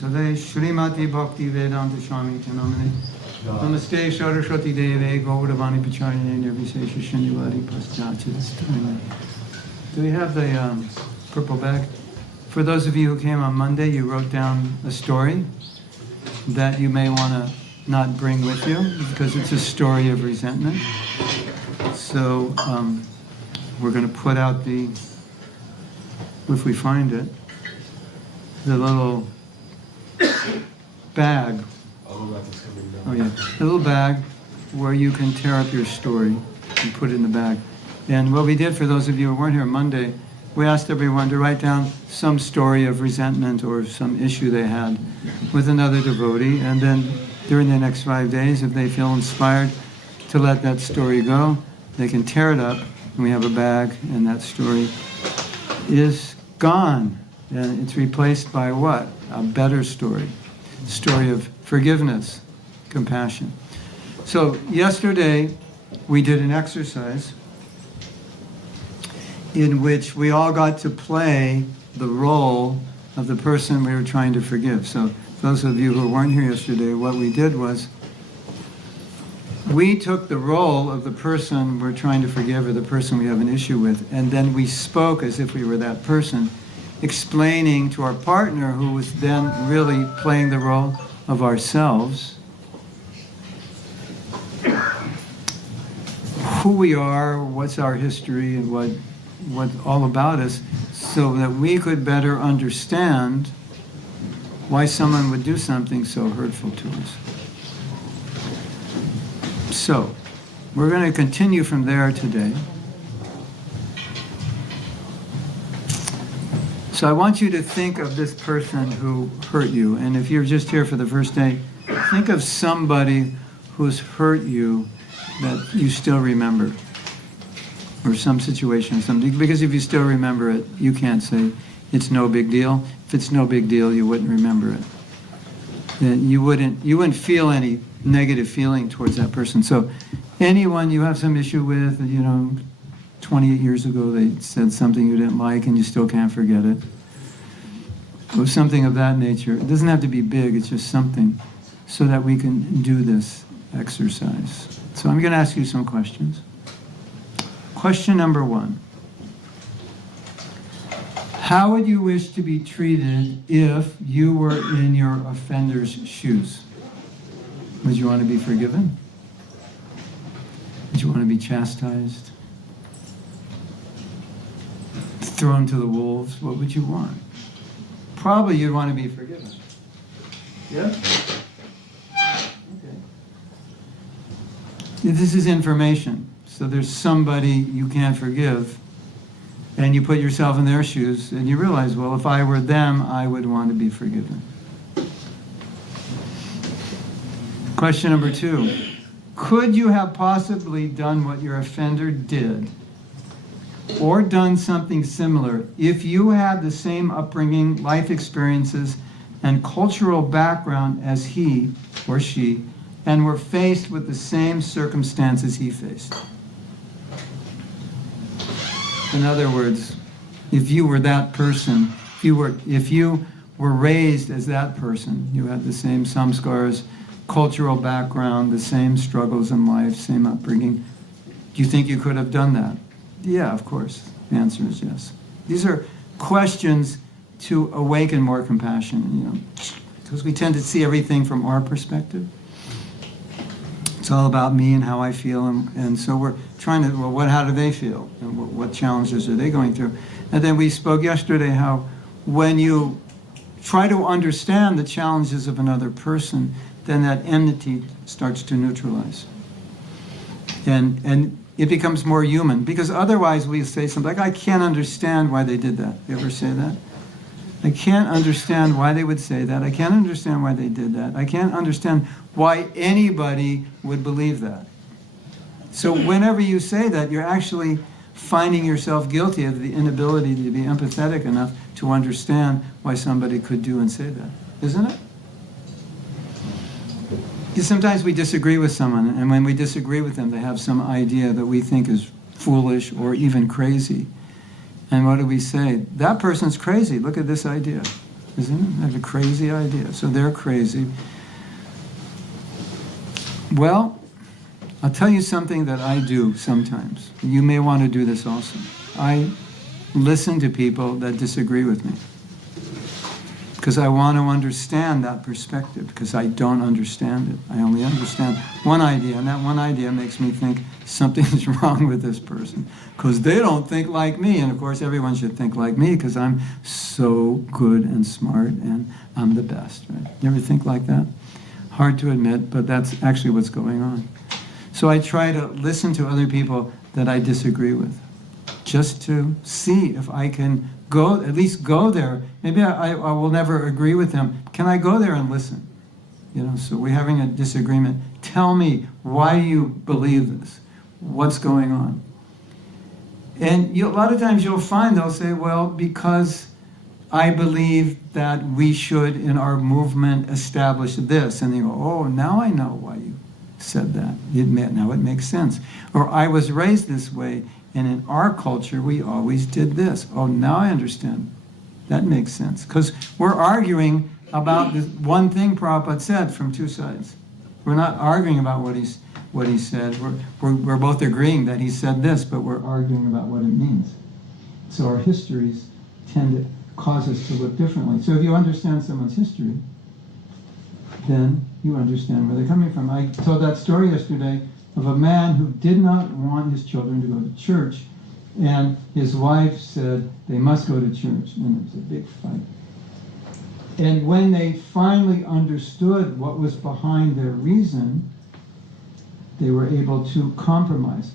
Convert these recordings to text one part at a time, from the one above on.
Today, Srimati Bhakti Vedanta Swami Tanamani. Namaste Saraswati Deve Gauravani Pacharya Nirvisesha Shanyavadi Paschatya. Do we have the purple bag? For those of you who came on Monday, you wrote down a story that you may want to not bring with you because it's a story of resentment. So we're going to put out the, if we find it, the little bag. Oh yeah, the little bag where you can tear up your story and put it in the bag. And what we did for those of you who weren't here Monday, we asked everyone to write down some story of resentment or some issue they had with another devotee, and then during the next 5 days, if they feel inspired to let that story go, they can tear it up, and we have a bag, and that story is gone. And it's replaced by what? A better story. Story of forgiveness, compassion. So yesterday, we did an exercise in which we all got to play the role of the person we were trying to forgive. So those of you who weren't here yesterday, what we did was we took the role of the person we're trying to forgive or the person we have an issue with, and then we spoke as if we were that person, explaining to our partner, who was then really playing the role of ourselves, who we are, what's our history, and what all about us, so that we could better understand why someone would do something so hurtful to us. So, we're going to continue from there today. So I want you to think of this person who hurt you, and if you're just here for the first day, think of somebody who's hurt you that you still remember, or some situation or something, because if you still remember it, you can't say it's no big deal. If it's no big deal, you wouldn't remember it. Then you wouldn't feel any negative feeling towards that person. So anyone you have some issue with, 28 years ago they said something you didn't like and you still can't forget it, or something of that nature. It doesn't have to be big, it's just something, so that we can do this exercise. So I'm going to ask you some questions. Question number 1. How would you wish to be treated if you were in your offender's shoes? Would you want to be forgiven? Would you want to be chastised? Thrown to the wolves? What would you want? Probably you'd want to be forgiven. Yeah? Okay. This is information. So there's somebody you can't forgive, and you put yourself in their shoes, and you realize, well, if I were them, I would want to be forgiven. Question number 2. Could you have possibly done what your offender did, or done something similar, if you had the same upbringing, life experiences, and cultural background as he or she, and were faced with the same circumstances he faced? In other words, if you were that person, if you were raised as that person, you had the same samskars, cultural background, the same struggles in life, same upbringing, do you think you could have done that? Yeah, of course. The answer is yes. These are questions to awaken more compassion, because we tend to see everything from our perspective. It's all about me and how I feel, and so we're trying to, how do they feel? And what challenges are they going through? And then we spoke yesterday how when you try to understand the challenges of another person, then that enmity starts to neutralize. And it becomes more human, because otherwise we say something like, I can't understand why they did that. You ever say that? I can't understand why they would say that. I can't understand why they did that. I can't understand why anybody would believe that. So whenever you say that, you're actually finding yourself guilty of the inability to be empathetic enough to understand why somebody could do and say that. Isn't it? Because sometimes we disagree with someone, and when we disagree with them, they have some idea that we think is foolish or even crazy. And what do we say? That person's crazy. Look at this idea. isn't it? They have a crazy idea. So they're crazy. Well, I'll tell you something that I do sometimes. You may want to do this also. I listen to people that disagree with me because I want to understand that perspective, because I don't understand it. I only understand one idea, and that one idea makes me think something is wrong with this person because they don't think like me. And of course, everyone should think like me because I'm so good and smart and I'm the best, right? You ever think like that? Hard to admit, but that's actually what's going on. So I try to listen to other people that I disagree with, just to see if I can go, at least go there. Maybe I will never agree with them. Can I go there and listen? You know, so we're having a disagreement. Tell me why you believe this. What's going on? And a lot of times you'll find they'll say, well, because I believe that we should, in our movement, establish this. And they go, oh, now I know why you said that. Now it makes sense. Or I was raised this way, and in our culture, we always did this. Oh, now I understand. That makes sense. Because we're arguing about this one thing Prabhupada said from two sides. We're not arguing about what he said. We're both agreeing that he said this, but we're arguing about what it means. So our histories tend to cause us to look differently. So if you understand someone's history, then you understand where they're coming from. I told that story yesterday of a man who did not want his children to go to church, and his wife said they must go to church, and it was a big fight. And when they finally understood what was behind their reason, they were able to compromise.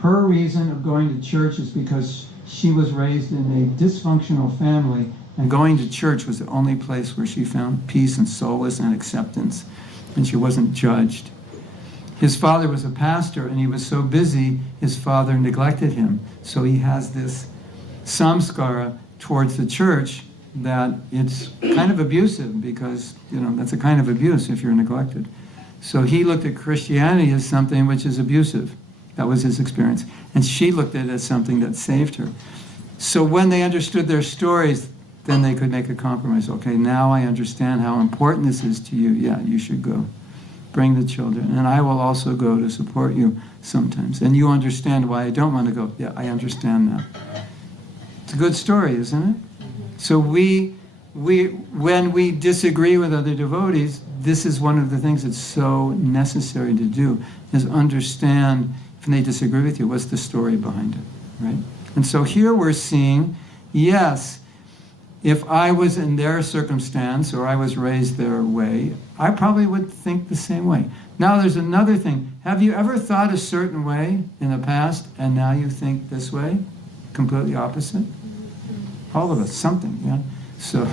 Her reason of going to church is because she was raised in a dysfunctional family, and going to church was the only place where she found peace and solace and acceptance, and she wasn't judged. His father was a pastor, and he was so busy, his father neglected him. So he has this samskara towards the church that it's kind of abusive, because, you know, that's a kind of abuse if you're neglected. So he looked at Christianity as something which is abusive. That was his experience. And she looked at it as something that saved her. So when they understood their stories, then they could make a compromise. Okay, now I understand how important this is to you. Yeah, you should go. Bring the children. And I will also go to support you sometimes. And you understand why I don't want to go. Yeah, I understand now. It's a good story, isn't it? So when we disagree with other devotees, this is one of the things that's so necessary to do, is understand, if they disagree with you, what's the story behind it, right? And so here we're seeing, yes, if I was in their circumstance or I was raised their way, I probably would think the same way. Now there's another thing. Have you ever thought a certain way in the past and now you think this way? Completely opposite? All of us, something, yeah? So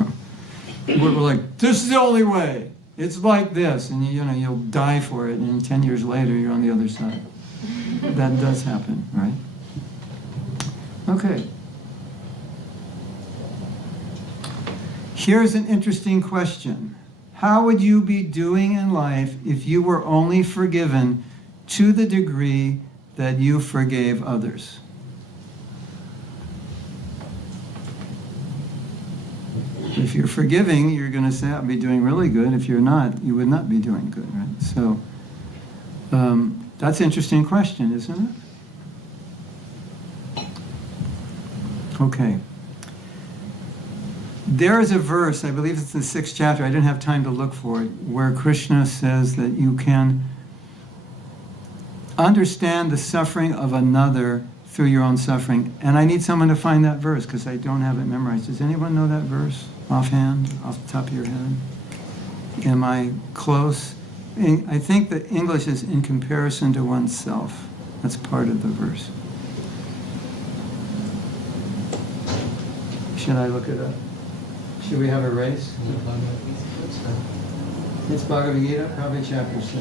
we're like, this is the only way. It's like this. And you'll die for it, and 10 years later you're on the other side. That does happen, right? Okay. Here's an interesting question. How would you be doing in life if you were only forgiven to the degree that you forgave others? If you're forgiving, you're going to say, I'll be doing really good. If you're not, you would not be doing good, right? So that's an interesting question, isn't it? Okay. There is a verse, I believe it's the 6th chapter, I didn't have time to look for it, where Krishna says that you can understand the suffering of another through your own suffering. And I need someone to find that verse because I don't have it memorized. Does anyone know that verse offhand, off the top of your head? Am I close? I think the English is in comparison to oneself. That's part of the verse. Should I look it up? Should we have a race? It's Bhagavad Gita, probably chapter 6.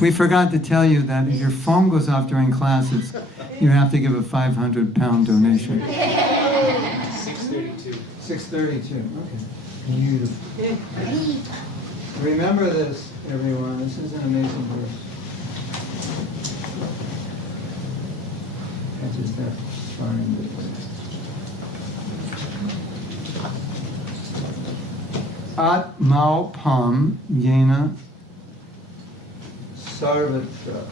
We forgot to tell you that if your phone goes off during classes, you have to give a 500-pound donation. 632. 632, okay. Beautiful. Remember this, everyone. This is an amazing verse. Catches that far into it. Atmaupam yena sarvatra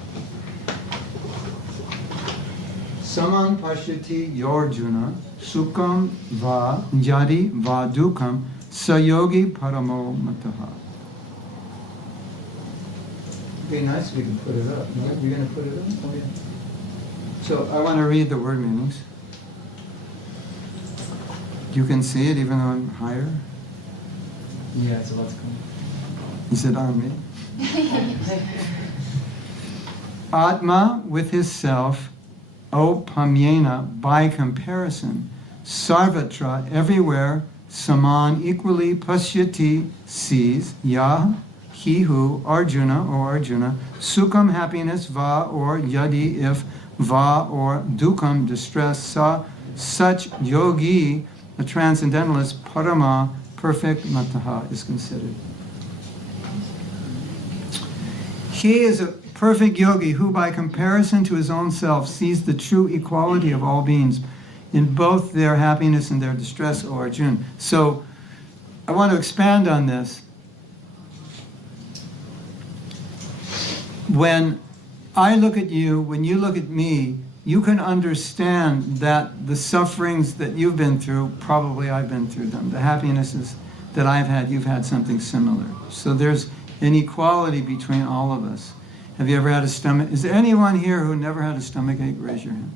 saman pashyati yorjuna sukam va jadi va dukam sayogi paramo mataha. It'd be nice if we could put it up. No? You're going to put it up? Oh, yeah. So I want to read the word meanings. You can see it even though I'm higher? Yeah, it's about to come. Is it on me? Atma with his self, opamyena by comparison, sarvatra everywhere, saman equally, pashyati sees, yah he who, Arjuna or Arjuna, sukham happiness, va or yadi if, va or dukam distress, sa such yogi, a transcendentalist, parama perfect mataha is considered. He is a perfect yogi who by comparison to his own self sees the true equality of all beings in both their happiness and their distress, O Arjuna. So I want to expand on this. When I look at you, when you look at me, you can understand that the sufferings that you've been through, probably I've been through them. The happinesses that I've had, you've had something similar. So there's an equality between all of us. Have you ever had a stomach? Is there anyone here who never had a stomach ache? Raise your hand.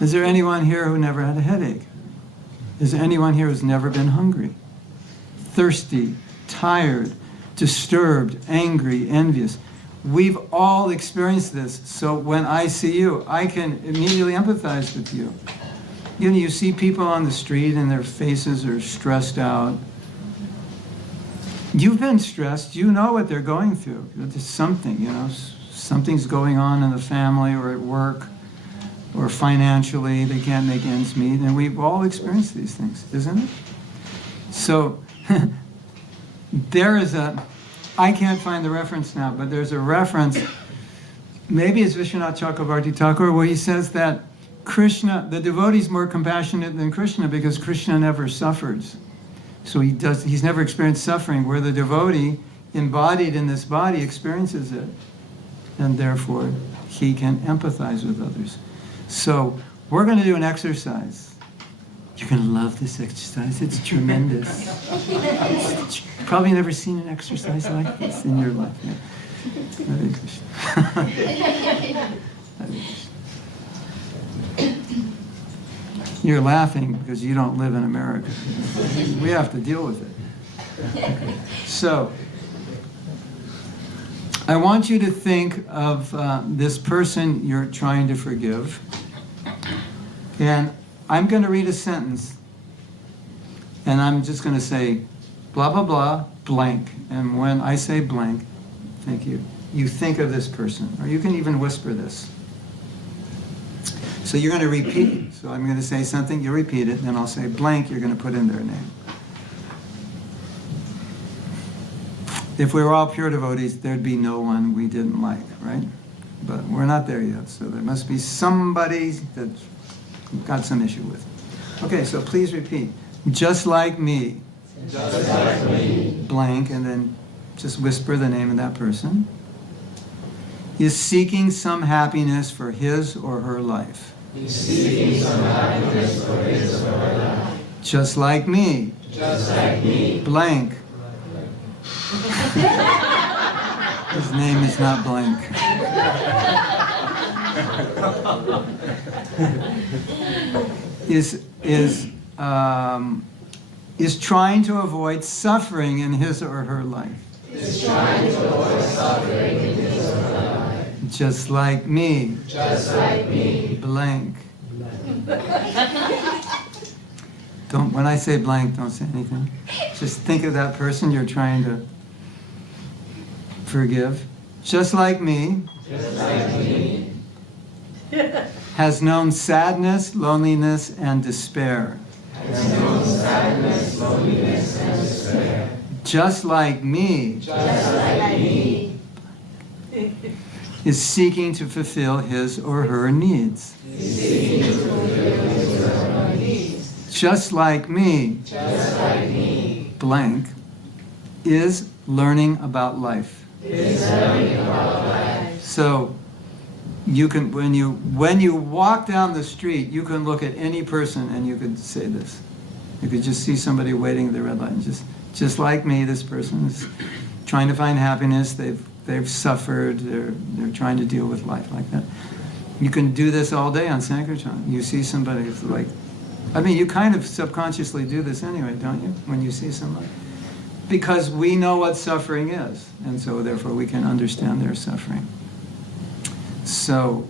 Is there anyone here who never had a headache? Is there anyone here who's never been hungry, thirsty, tired, disturbed, angry, envious? We've all experienced this. So when I see you, I can immediately empathize with you. You know, you see people on the street and their faces are stressed out. You've been stressed. You know what they're going through. There's something, you know, something's going on in the family or at work or financially. They can't make ends meet. And we've all experienced these things, isn't it? So there is I can't find the reference now, but there's a reference, maybe it's Vishwanath Chakravarti Thakur, where he says that Krishna, the devotee is more compassionate than Krishna because Krishna never suffers. So he's never experienced suffering, where the devotee, embodied in this body, experiences it. And therefore, he can empathize with others. So we're going to do an exercise. You're going to love this exercise. It's tremendous. You've probably never seen an exercise like this in your life. Yeah. Hare Krishna. Hare Krishna. You're laughing because you don't live in America. We have to deal with it. So, I want you to think of this person you're trying to forgive. And I'm going to read a sentence. And I'm just going to say, blah, blah, blah, blank. And when I say blank, thank you, you think of this person. Or you can even whisper this. So you're going to repeat. So I'm going to say something, you repeat it, then I'll say blank, you're going to put in their name. If we were all pure devotees, there'd be no one we didn't like, right? But we're not there yet, so there must be somebody that we've got some issue with. Okay, so please repeat. Just like me. Just like me. Blank, and then just whisper the name of that person. Is seeking some happiness for his or her life. He's seeking some happiness for his or her life. Just like me. Just like me. Blank. His name is not blank. Is trying to avoid suffering in his or her life. Is trying to avoid suffering in his or her life. Just like me. Just like me. Blank. Don't. When I say blank, don't say anything. Just think of that person you're trying to forgive. Just like me. Just like me. Has known sadness, loneliness, and despair. has known sadness, loneliness, and despair. Just like me, is seeking to fulfill his or her needs. Just like me, blank, is learning about life. So you can, when you walk down the street, you can look at any person and you could say this. You could just see somebody waiting at the red light, and just like me, this person is trying to find happiness. They've suffered. They're trying to deal with life like that. You can do this all day on Sankirtan. You see somebody, it's like, I mean, you kind of subconsciously do this anyway, don't you? When you see somebody, because we know what suffering is, and so therefore we can understand their suffering. So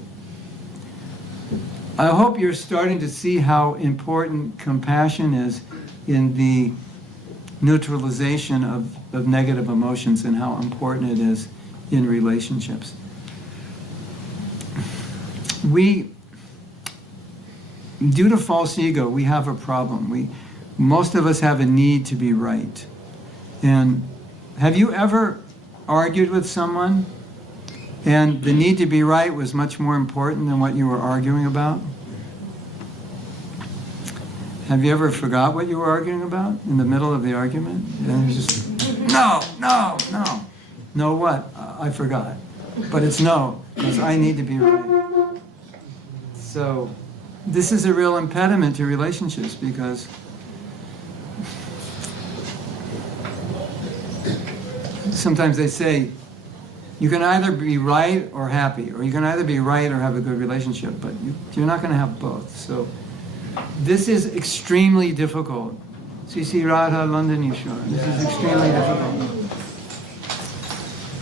I hope you're starting to see how important compassion is in the neutralization of negative emotions, and how important it is in relationships. Due to false ego, we have a problem. Most of us have a need to be right. And have you ever argued with someone and the need to be right was much more important than what you were arguing about? Have you ever forgot what you were arguing about in the middle of the argument? And you just, no. No what? I forgot. But it's no, because I need to be right. So this is a real impediment to relationships, because sometimes they say, you can either be right or happy, or you can either be right or have a good relationship, but you're not going to have both. So this is extremely difficult. C.C. Radha London Ishwar. This is extremely difficult,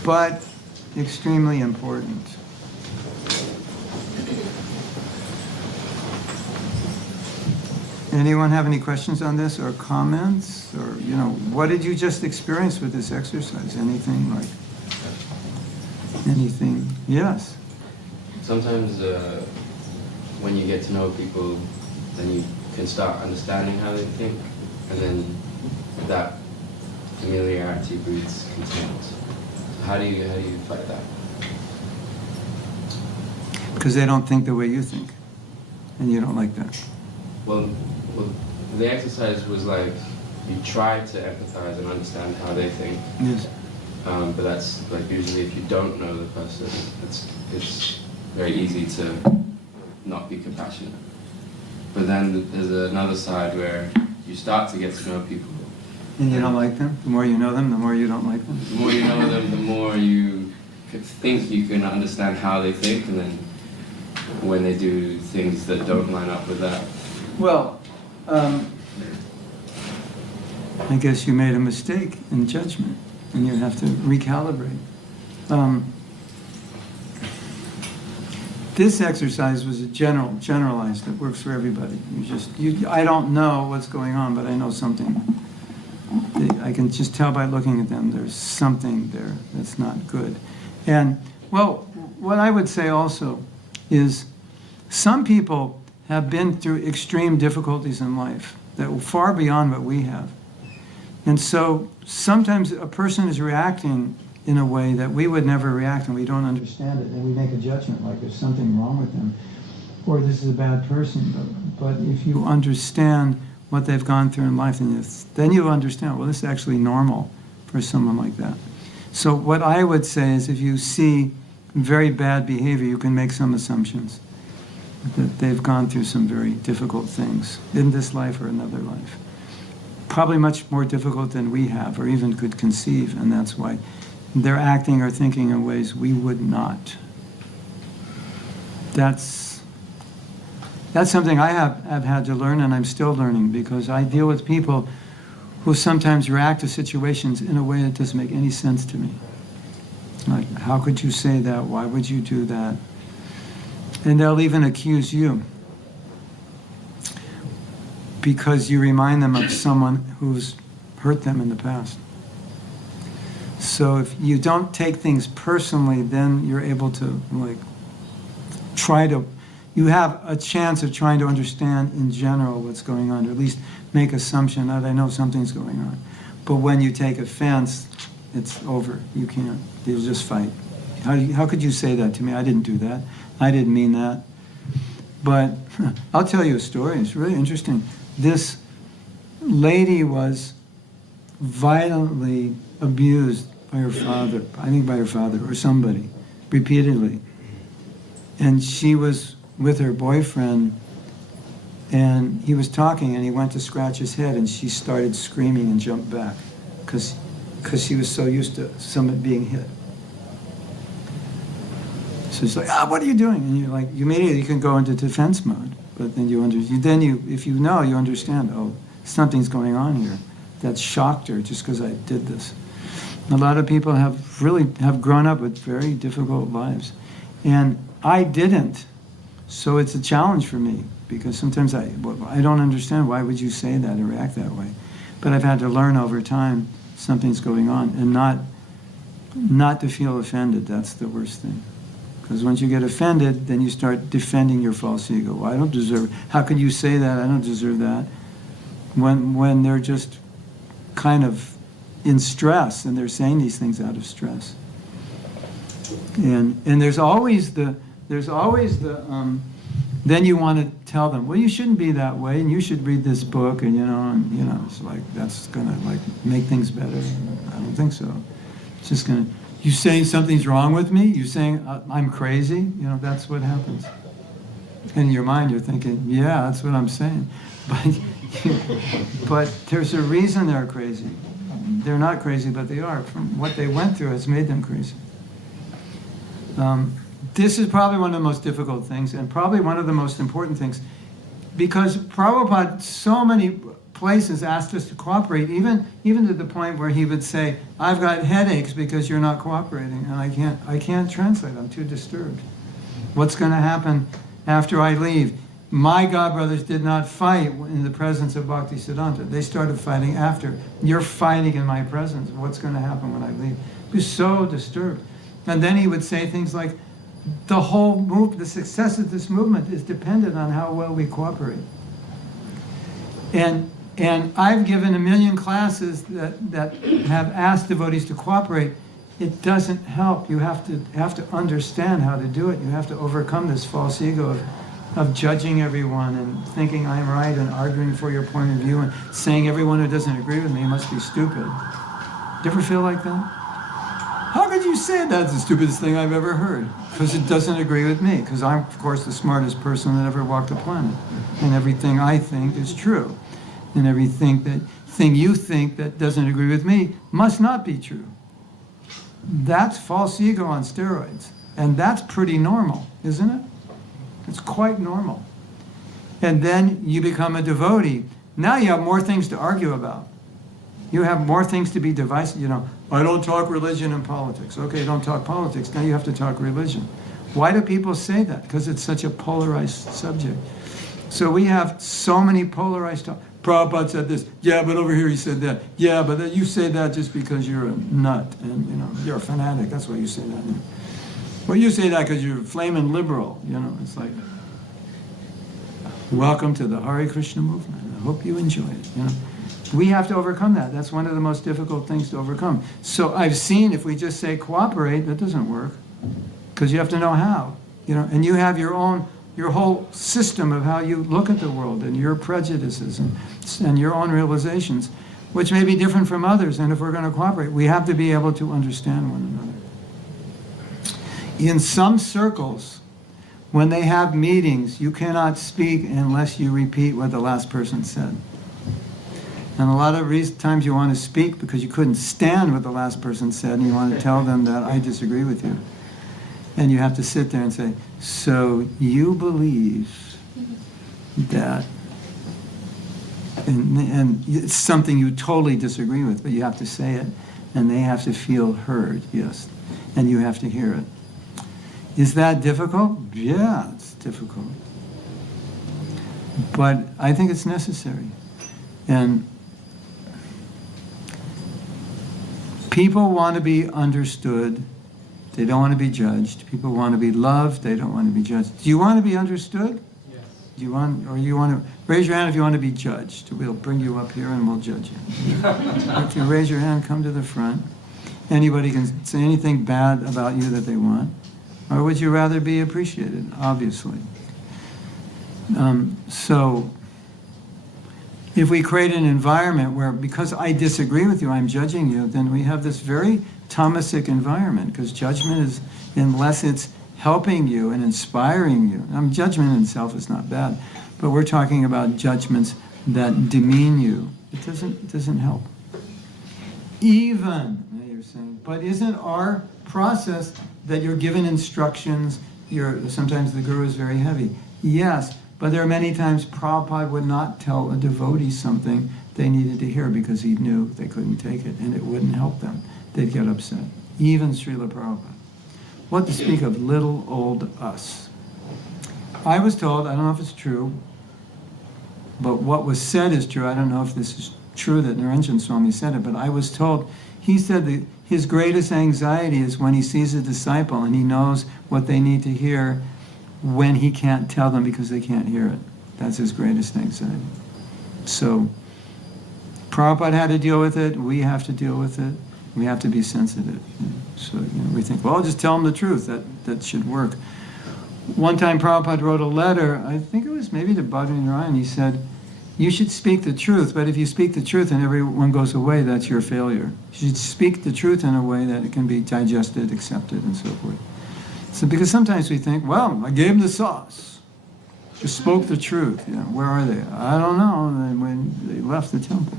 but extremely important. Anyone have any questions on this or comments? Or, what did you just experience with this exercise? Anything? Yes. Sometimes when you get to know people, then you can start understanding how they think, and then that familiarity breeds contempt. How do you fight that? Because they don't think the way you think, and you don't like that. Well, the exercise was like, you try to empathize and understand how they think. Yes. But that's like, usually if you don't know the person, it's very easy to not be compassionate. But then there's another side where you start to get to know people. And you don't like them? The more you know them, the more you don't like them? The more you know them, the more you think you can understand how they think, and then when they do things that don't line up with that. Well, I guess you made a mistake in judgment, and you have to recalibrate. This exercise was a generalized. It works for everybody. I don't know what's going on, but I know something. I can just tell by looking at them, there's something there that's not good. And, well, what I would say also is some people have been through extreme difficulties in life that were far beyond what we have. And so sometimes a person is reacting in a way that we would never react, and we don't understand it, and we make a judgment like there's something wrong with them, or this is a bad person. But if you understand what they've gone through in life, then you understand, well, this is actually normal for someone like that. So what I would say is, if you see very bad behavior, you can make some assumptions that they've gone through some very difficult things in this life or another life. Probably much more difficult than we have or even could conceive, and that's why they're acting or thinking in ways we would not. That's something I have had to learn, and I'm still learning, because I deal with people who sometimes react to situations in a way that doesn't make any sense to me. Like, how could you say that? Why would you do that? And they'll even accuse you because you remind them of someone who's hurt them in the past. So if you don't take things personally, then you're able to try to you have a chance of trying to understand in general what's going on, or at least make assumption that I know something's going on. But when you take offense, it's over. You can't. You'll just fight. How could you say that to me? I didn't do that. I didn't mean that. But I'll tell you a story. It's really interesting. This lady was violently abused by her father, I think by her father or somebody, repeatedly. And she was with her boyfriend, and he was talking, and he went to scratch his head, and she started screaming and jumped back because she was so used to someone being hit. So it's like, what are you doing? And you're like, immediately you can go into defense mode, but then if you know, you understand, oh, something's going on here. That shocked her just because I did this. A lot of people have grown up with very difficult lives, and I didn't. So it's a challenge for me because sometimes I don't understand, why would you say that or react that way? But I've had to learn over time something's going on, and not to feel offended. That's the worst thing. Because once you get offended, then you start defending your false ego. Well, I don't deserve, how could you say that? I don't deserve that. When they're just kind of in stress, and they're saying these things out of stress. And there's always the then you want to tell them, well, you shouldn't be that way, and you should read this book, and it's like, that's gonna like make things better. I don't think so. It's just gonna, you saying something's wrong with me? You saying I'm crazy? That's what happens. In your mind, you're thinking, yeah, that's what I'm saying. But there's a reason they're crazy. They're not crazy, but they are. From what they went through has made them crazy. This is probably one of the most difficult things, and probably one of the most important things, because Prabhupada, so many places asked us to cooperate, even to the point where he would say, I've got headaches because you're not cooperating, and I can't translate, I'm too disturbed. What's going to happen after I leave? My godbrothers did not fight in the presence of Bhaktisiddhanta. They started fighting after. You're fighting in my presence. What's going to happen when I leave? He was so disturbed. And then he would say things like, the success of this movement is dependent on how well we cooperate. And I've given 1 million classes that have asked devotees to cooperate. It doesn't help. You have to understand how to do it. You have to overcome this false ego of judging everyone and thinking I'm right and arguing for your point of view and saying everyone who doesn't agree with me must be stupid. Do you ever feel like that? How could you say that's the stupidest thing I've ever heard? Because it doesn't agree with me. Because I'm, of course, the smartest person that ever walked the planet. And everything I think is true. And everything you think that doesn't agree with me must not be true. That's false ego on steroids. And that's pretty normal, isn't it? It's quite normal. And then you become a devotee. Now you have more things to argue about. You have more things to be divisive. I don't talk religion and politics. Okay, don't talk politics. Now you have to talk religion. Why do people say that? Because it's such a polarized subject. So we have so many polarized talk. Prabhupada said this. Yeah, but over here he said that. Yeah, but you say that just because you're a nut and you're a fanatic. That's why you say that. Well, you say that because you're flaming liberal. It's like, welcome to the Hare Krishna movement. I hope you enjoy it. We have to overcome that. That's one of the most difficult things to overcome. So I've seen if we just say cooperate, that doesn't work, because you have to know how. And you have your whole system of how you look at the world and your prejudices and your own realizations, which may be different from others. And if we're going to cooperate, we have to be able to understand one another. In some circles, when they have meetings, you cannot speak unless you repeat what the last person said. And a lot of times you want to speak because you couldn't stand what the last person said, and you want to tell them that I disagree with you. And you have to sit there and say, so you believe that, and it's something you totally disagree with, but you have to say it, and they have to feel heard, yes, and you have to hear it. Is that difficult? Yeah, it's difficult. But I think it's necessary. And people want to be understood They don't want to be judged. People want to be loved. They don't want to be judged. Do you want to be understood? Yes. Do you want, or you want to, raise your hand if you want to be judged. We'll bring you up here and we'll judge you. If you raise your hand, come to the front. Anybody can say anything bad about you that they want. Or would you rather be appreciated? Obviously. So, if we create an environment where, because I disagree with you, I'm judging you, then we have this very Thomasic environment, because judgment is, unless it's helping you and inspiring you. Judgment in itself is not bad, but we're talking about judgments that demean you. It doesn't help. Even, you're saying, but isn't our process that you're given instructions, sometimes the guru is very heavy. Yes, but there are many times Prabhupada would not tell a devotee something they needed to hear because he knew they couldn't take it and it wouldn't help them. They'd get upset. Even Srila Prabhupada. What to speak of little old us. I was told, I don't know if it's true, but what was said is true. I don't know if this is true that Niranjan Swami said it, but I was told, he said that his greatest anxiety is when he sees a disciple and he knows what they need to hear when he can't tell them because they can't hear it. That's his greatest anxiety. So, Prabhupada had to deal with it, we have to deal with it, we have to be sensitive. So, we think, well, just tell them the truth, that should work. One time Prabhupada wrote a letter, I think it was maybe to Bhadri Narayan, he said, you should speak the truth, but if you speak the truth and everyone goes away, that's your failure. You should speak the truth in a way that it can be digested, accepted, and so forth. So, because sometimes we think, well, I gave them the sauce. Just spoke the truth. Where are they? I don't know. When they left the temple.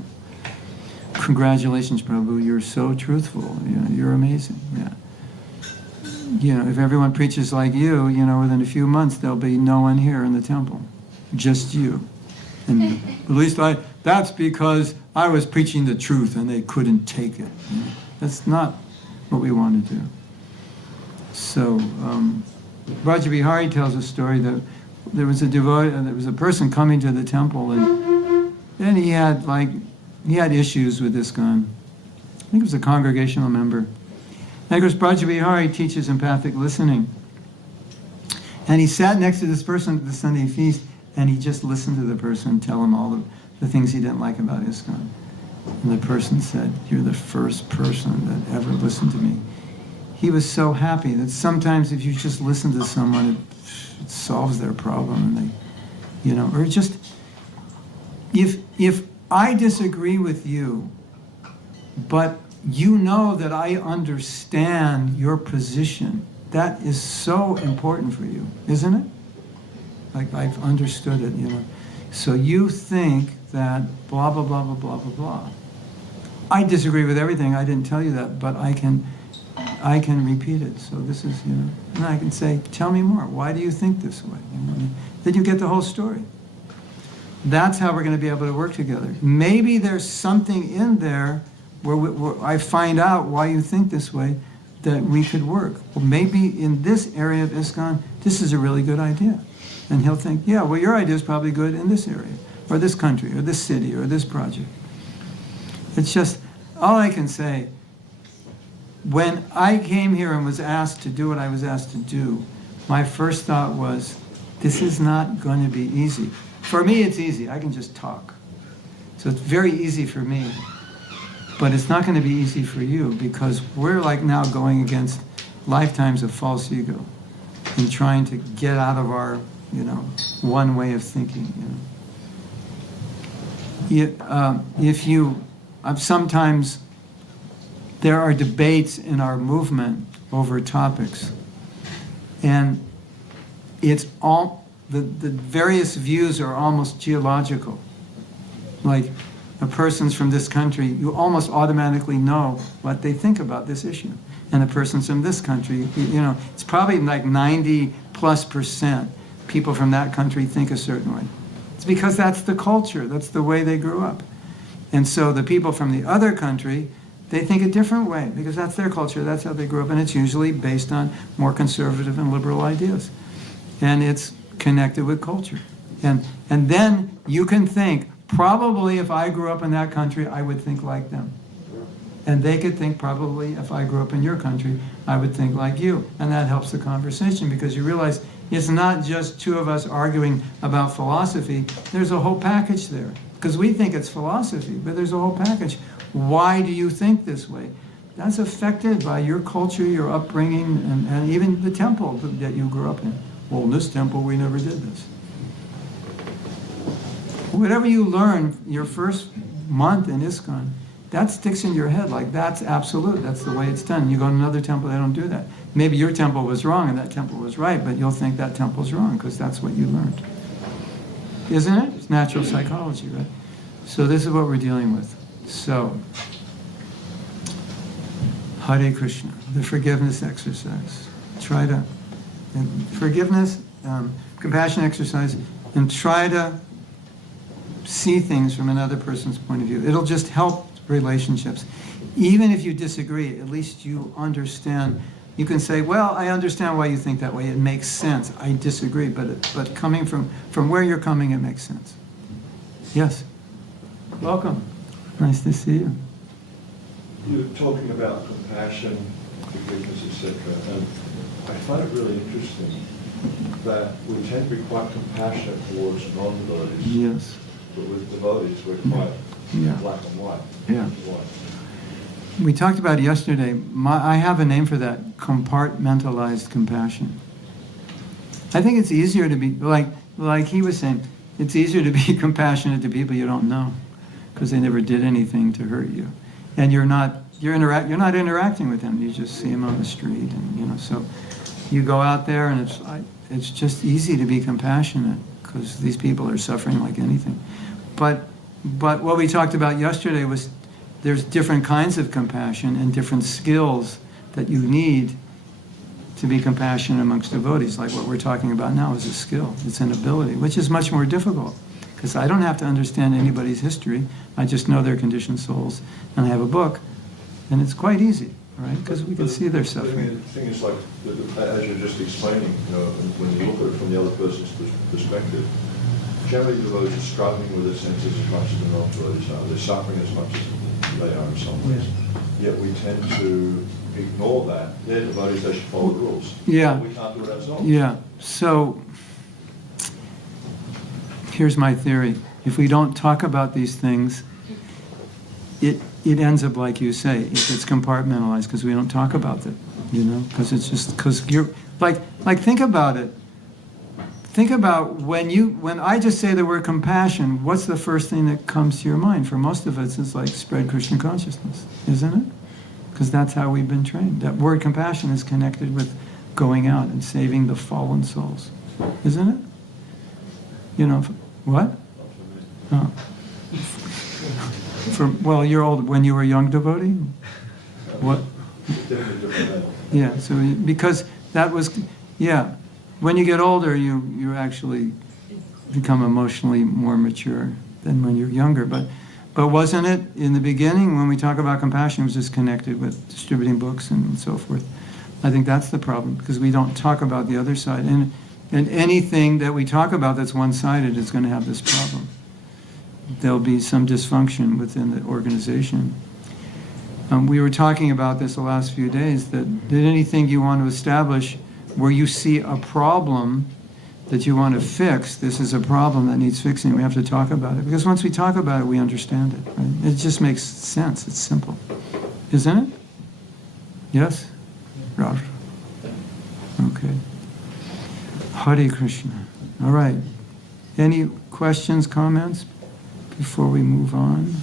Congratulations, Prabhu. You're so truthful. You're amazing. If everyone preaches like you, within a few months there'll be no one here in the temple, just you. And at least that's because I was preaching the truth and they couldn't take it. That's not what we want to do. So, Raja Bihari tells a story that there was a person coming to the temple and he had issues with this guy. I think it was a congregational member. And of course, Raja Bihari teaches empathic listening. And he sat next to this person at the Sunday feast and he just listened to the person tell him all the things he didn't like about ISKCON. And the person said, you're the first person that ever listened to me. He was so happy that sometimes if you just listen to someone, it solves their problem. And they, or just, if I disagree with you, but you know that I understand your position, that is so important for you, isn't it? Like, I've understood it, So you think that blah, blah, blah, blah, blah, blah, blah. I disagree with everything. I didn't tell you that, but I can repeat it. So this is, and I can say, tell me more. Why do you think this way? Then you get the whole story. That's how we're going to be able to work together. Maybe there's something in there where I find out why you think this way that we could work. Well, maybe in this area of ISKCON, this is a really good idea. And he'll think, yeah, well, your idea is probably good in this area, or this country, or this city, or this project. It's just, all I can say, when I came here and was asked to do what I was asked to do, my first thought was, this is not going to be easy. For me, it's easy. I can just talk. So it's very easy for me. But it's not going to be easy for you, because we're like now going against lifetimes of false ego and trying to get out of our, one way of thinking. Sometimes there are debates in our movement over topics, and it's all the various views are almost geological. Like, a person's from this country, you almost automatically know what they think about this issue. And a person's from this country, it's probably like 90+% people from that country think a certain way. It's because that's the culture, that's the way they grew up. And so the people from the other country, they think a different way, because that's their culture, that's how they grew up, and it's usually based on more conservative and liberal ideas. And it's connected with culture. And then you can think, probably if I grew up in that country, I would think like them. And they could think probably, if I grew up in your country, I would think like you. And that helps the conversation because you realize it's not just two of us arguing about philosophy. There's a whole package there. Because we think it's philosophy, but there's a whole package. Why do you think this way? That's affected by your culture, your upbringing, and even the temple that you grew up in. Well, in this temple, we never did this. Whatever you learn your first month in ISKCON, that sticks in your head like that's absolute. That's the way it's done. You go to another temple, they don't do that. Maybe your temple was wrong and that temple was right, but you'll think that temple's wrong because that's what you learned. Isn't it? It's natural psychology, right? So this is what we're dealing with. So, Hare Krishna, the forgiveness exercise. Try to, forgiveness, compassion exercise, and try to see things from another person's point of view. It'll just help relationships. Even if you disagree, at least you understand. You can say, well, I understand why you think that way. It makes sense. I disagree, but coming from where you're coming, it makes sense. Yes. Welcome. Nice to see you. You're talking about compassion, forgiveness, etc. And I find it really interesting that we tend to be quite compassionate towards non-devotees. Yes. But with devotees, we're quite black and white. Yeah. We talked about it yesterday. I have a name for that, compartmentalized compassion. I think it's easier to be, like he was saying, it's easier to be compassionate to people you don't know because they never did anything to hurt you. And you're not interacting with them. You just see them on the street, and so you go out there, and it's just easy to be compassionate because these people are suffering like anything. But what we talked about yesterday was there's different kinds of compassion and different skills that you need to be compassionate amongst devotees. Like what we're talking about now is a skill. It's an ability, which is much more difficult because I don't have to understand anybody's history. I just know their conditioned souls, and I have a book, and it's quite easy, right? Because we can see their suffering. The thing is, like, as you're just explaining, when you look at it from the other person's perspective, generally devotees are struggling with their senses as much as the non-devotees are. They're suffering as much as they are in some ways. Yeah. Yet we tend to ignore that. They're devotees, they should follow the rules. Yeah. We can't do it ourselves. Yeah. So here's my theory. If we don't talk about these things, it ends up like you say. It gets compartmentalized because we don't talk about it, because it's just, because you're, like think about it. Think about when I just say the word compassion, what's the first thing that comes to your mind? For most of us, it's like spread Krishna consciousness, isn't it? Because that's how we've been trained. That word compassion is connected with going out and saving the fallen souls, isn't it? What? Oh. You're old. When you were a young devotee? What? Yeah, so because that was, when you get older, you actually become emotionally more mature than when you're younger. But wasn't it in the beginning, when we talk about compassion, it was just connected with distributing books and so forth. I think that's the problem, because we don't talk about the other side. And anything that we talk about that's one-sided is going to have this problem. There'll be some dysfunction within the organization. We were talking about this the last few days, that did anything you want to establish where you see a problem that you want to fix, this is a problem that needs fixing, we have to talk about it. Because once we talk about it, we understand it. Right? It just makes sense. It's simple. Isn't it? Yes? Raj? Okay. Hare Krishna. All right. Any questions, comments before we move on?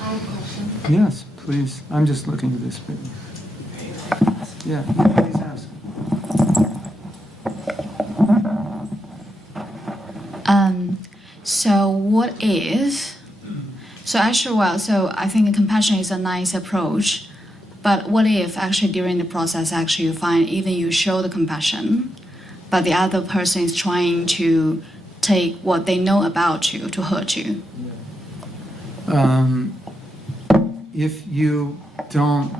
I have a question. Yes, please. I'm just looking at this bit. Yeah, please ask. So what if, so actually, so I think compassion is a nice approach, but what if actually during the process, actually you find even you show the compassion, but the other person is trying to take what they know about you to hurt you? If you don't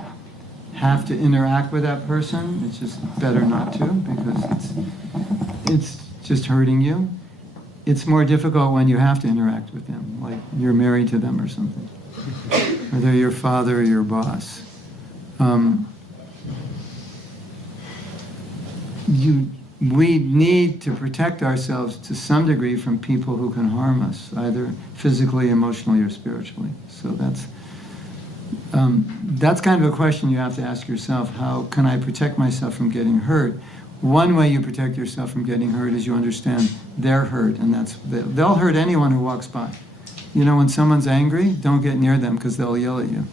have to interact with that person, it's just better not to, because it's just hurting you. It's more difficult when you have to interact with them, like you're married to them or something. or they're your father or your boss. We need to protect ourselves to some degree from people who can harm us, either physically, emotionally, or spiritually. So that's kind of a question you have to ask yourself. How can I protect myself from getting hurt? One way you protect yourself from getting hurt is you understand they're hurt, and they'll hurt anyone who walks by. You know, when someone's angry, don't get near them because they'll yell at you.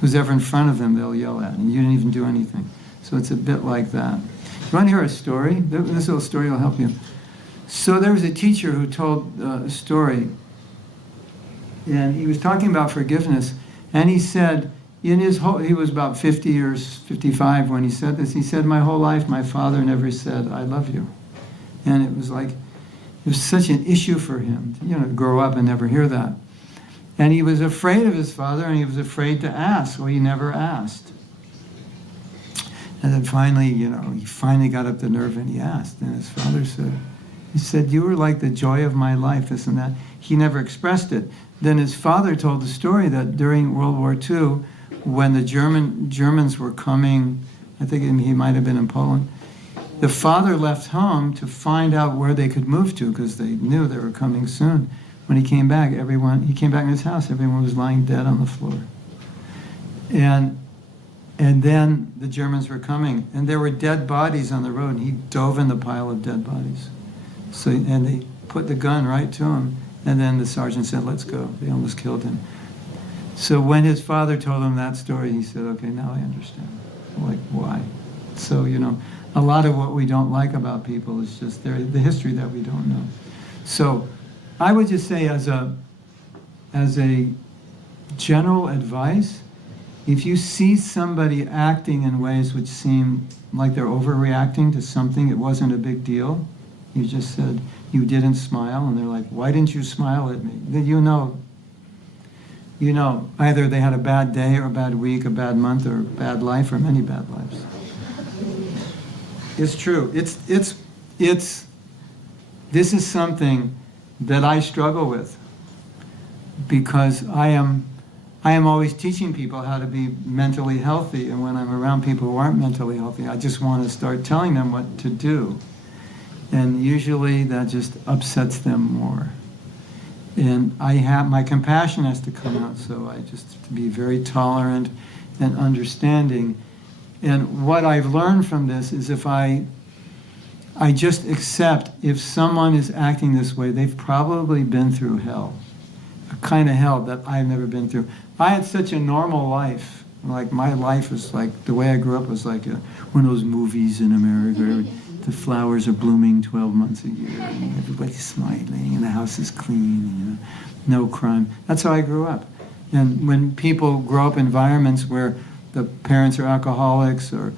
Who's ever in front of them, they'll yell at, and you didn't even do anything. So it's a bit like that. You want to hear a story? This little story will help you. So there was a teacher who told a story, and he was talking about forgiveness, and he said, he was about 50 or 55 when he said this. He said, my whole life, my father never said, I love you. And it was such an issue for him, to grow up and never hear that. And he was afraid of his father, and he was afraid to ask, well, he never asked. And then finally, he finally got up the nerve and he asked. And his father said, you were like the joy of my life, this and that. He never expressed it. Then his father told the story that during World War II, when the Germans were coming, I think he might have been in Poland, the father left home to find out where they could move to because they knew they were coming soon. When he came back in his house, everyone was lying dead on the floor. And then the Germans were coming, and there were dead bodies on the road, and he dove in the pile of dead bodies. And they put the gun right to him, and then the sergeant said, let's go. They almost killed him. So when his father told him that story, he said, okay, now I understand. Like, why? So, a lot of what we don't like about people is just the history that we don't know. So I would just say as a general advice, if you see somebody acting in ways which seem like they're overreacting to something, it wasn't a big deal. You just said you didn't smile, and they're like, why didn't you smile at me? Then either they had a bad day or a bad week, a bad month, or a bad life, or many bad lives. It's true. This is something that I struggle with because I am always teaching people how to be mentally healthy, and when I'm around people who aren't mentally healthy, I just want to start telling them what to do. And usually that just upsets them more. And my compassion has to come out, so I just have to be very tolerant and understanding. And what I've learned from this is if I just accept if someone is acting this way, they've probably been through hell. A kind of hell that I've never been through. I had such a normal life. Like, my life was like, the way I grew up was like one of those movies in America where the flowers are blooming 12 months a year, and everybody's smiling, and the house is clean, no crime. That's how I grew up. And when people grow up in environments where the parents are alcoholics or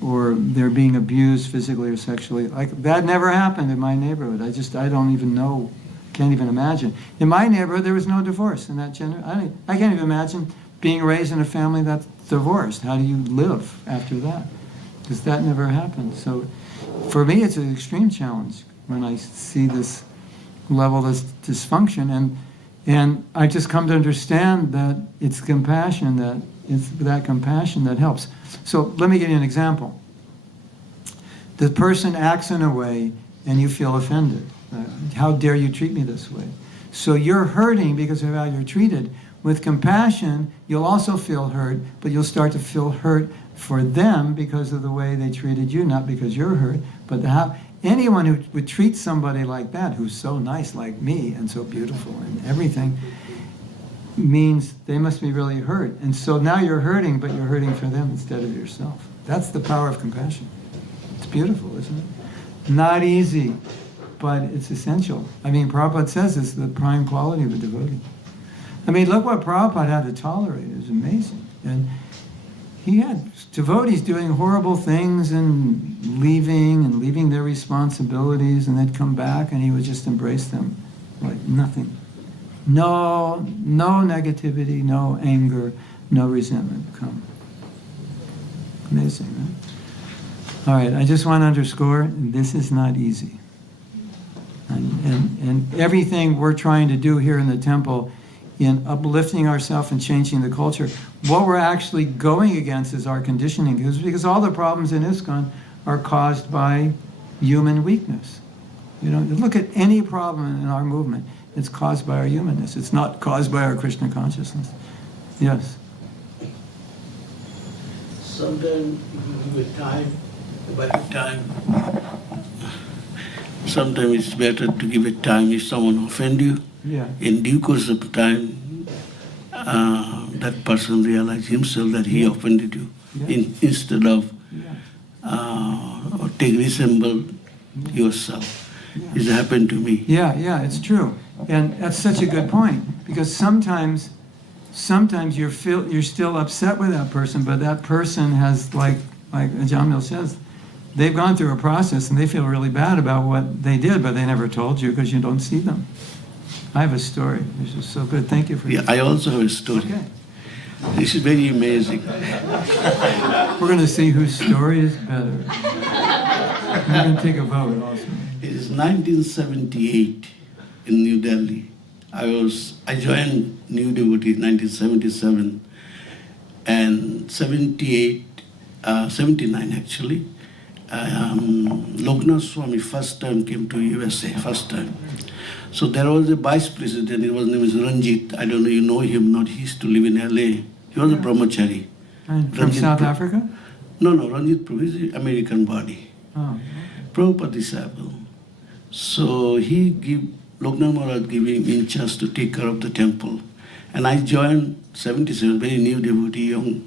they're being abused physically or sexually, like, that never happened in my neighborhood. I don't even know. Can't even imagine. In my neighborhood, there was no divorce in that gender. I can't even imagine being raised in a family that's divorced. How do you live after that? Because that never happened. So for me, it's an extreme challenge when I see this level of dysfunction, and I just come to understand that it's compassion that helps. So let me give you an example. The person acts in a way, and you feel offended. How dare you treat me this way? So you're hurting because of how you're treated. With compassion, you'll also feel hurt, but you'll start to feel hurt for them because of the way they treated you, not because you're hurt, but how anyone who would treat somebody like that, who's so nice like me and so beautiful and everything, means they must be really hurt. And so now you're hurting, but you're hurting for them instead of yourself. That's the power of compassion. It's beautiful, isn't it? Not easy, but it's essential. I mean, Prabhupada says it's the prime quality of a devotee. I mean, look what Prabhupada had to tolerate. It was amazing. And he had devotees doing horrible things and leaving their responsibilities, and they'd come back and he would just embrace them like nothing. No negativity, no anger, no resentment come. Amazing, right? All right, I just want to underscore, this is not easy. And everything we're trying to do here in the temple in uplifting ourselves and changing the culture. What we're actually going against is our conditioning, because all the problems in ISKCON are caused by human weakness. You know, look at any problem in our movement, it's caused by our humanness. It's not caused by our Krishna consciousness. Yes. Sometimes you give it time, better time. Sometimes it's better to give it time if someone offend you. Yeah. In due course of time, that person realizes himself that he offended you. Yeah. Instead of Yeah. resemble yourself. Yeah. It's happened to me. Yeah, it's true. And that's such a good point, because sometimes you're still upset with that person, but that person has, like John Mill says, they've gone through a process and they feel really bad about what they did, but they never told you because you don't see them. I have a story. This is so good. Thank you for Yeah, I also have a story. Okay. This is very amazing. We're going to see whose story is better. We're going to take a vote also. It is 1978 in New Delhi. I joined New Devotee in 1977, and 79 actually. Loknath Swami first time came to USA, first time. So there was a vice president, his name is Ranjit. I don't know, you know him not, he used to live in LA. He was a brahmachari. And from Ranjit South Africa? No, Ranjit Prabhu is an American body. Oh, Prabhupada disciple. So he gave, Loknath Maharaj gave him in charge to take care of the temple. And I joined 77, very new devotee, young.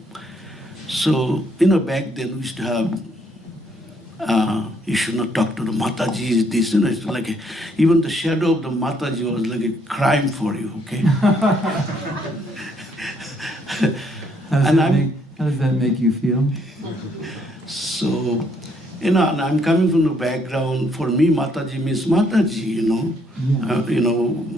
So, back then we used to have, you should not talk to the Mataji, this, it's like even the shadow of the Mataji was like a crime for you, okay? how does that make you feel? So, and I'm coming from the background, for me, Mataji means Mataji, Yeah.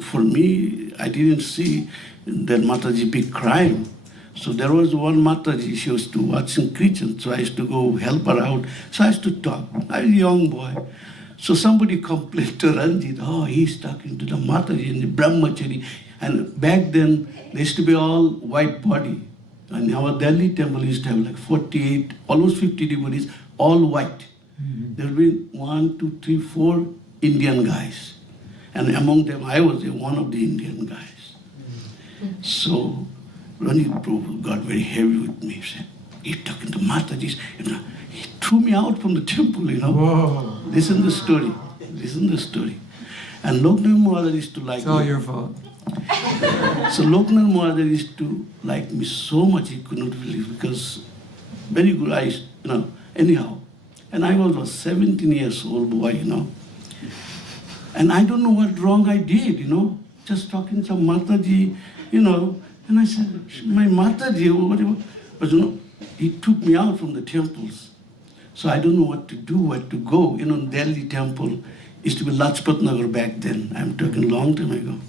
For me, I didn't see that Mataji big crime. So there was one Mataji, she used to watch some Christian, so I used to go help her out. So I used to talk. I was a young boy. So somebody complained to Ranjit, oh, he's talking to the Mataji and the Brahmachari. And back then, there used to be all white body. And our Delhi temple used to have like 48, almost 50 devotees, all white. Mm-hmm. There will be 1, 2, 3, 4 Indian guys. And among them, I was one of the Indian guys. So Ranjit Prabhu got very heavy with me. He said, he's talking to Mataji. He threw me out from the temple, Whoa. Listen the story. And Loknath Maharaj used to like It's all me. your fault. So Loknath Maharaj used to like me so much he could not believe, because very good anyhow. And I was a 17 years old boy, And I don't know what wrong I did, just talking to Mataji, And I said, my Mataji, whatever. But he took me out from the temples. So I don't know what to do, where to go. Delhi temple used to be Lajpat Nagar back then. I'm talking a long time ago.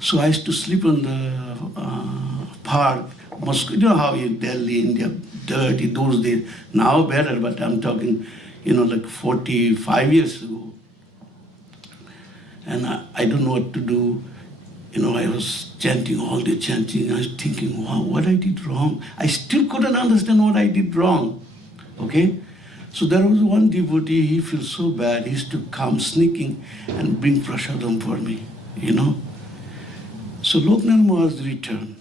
So I used to sleep on the park, Moscow. You know how in Delhi, India, dirty those days. Now better, but I'm talking, like 45 years ago. And I don't know what to do. I was chanting, all the chanting. I was thinking, wow, what I did wrong. I still couldn't understand what I did wrong. Okay? So there was one devotee, he feels so bad. He used to come sneaking and bring prasadam for me, So Loknath Maharaj returned.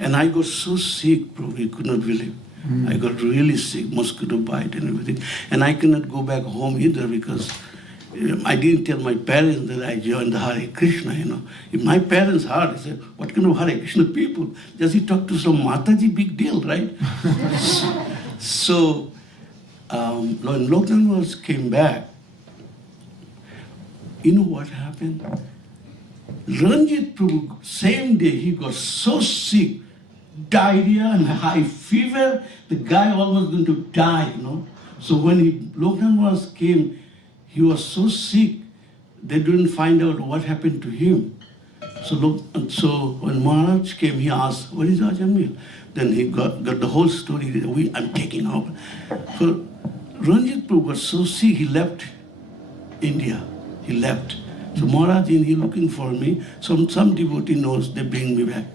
And I got so sick, Prabhu, you could not believe. I got really sick, mosquito bite and everything. And I could not go back home either, because I didn't tell my parents that I joined the Hare Krishna, If my parents heard, they said, what kind of Hare Krishna people? Does he talk to some Mataji? Big deal, right? So when Loknath Maharaj came back, you know what happened? Ranjit Prabhu, same day, he got so sick, diarrhea and high fever, the guy almost going to die, So when Loknath Maharaj came, he was so sick, they didn't find out what happened to him. So when Maharaj came, he asked, what is Ajamil? Then he got the whole story. I'm taking over. So Ranjit Prabhu was so sick, he left India. He left. So Maharaj, he looking for me. Some devotee knows, they bring me back.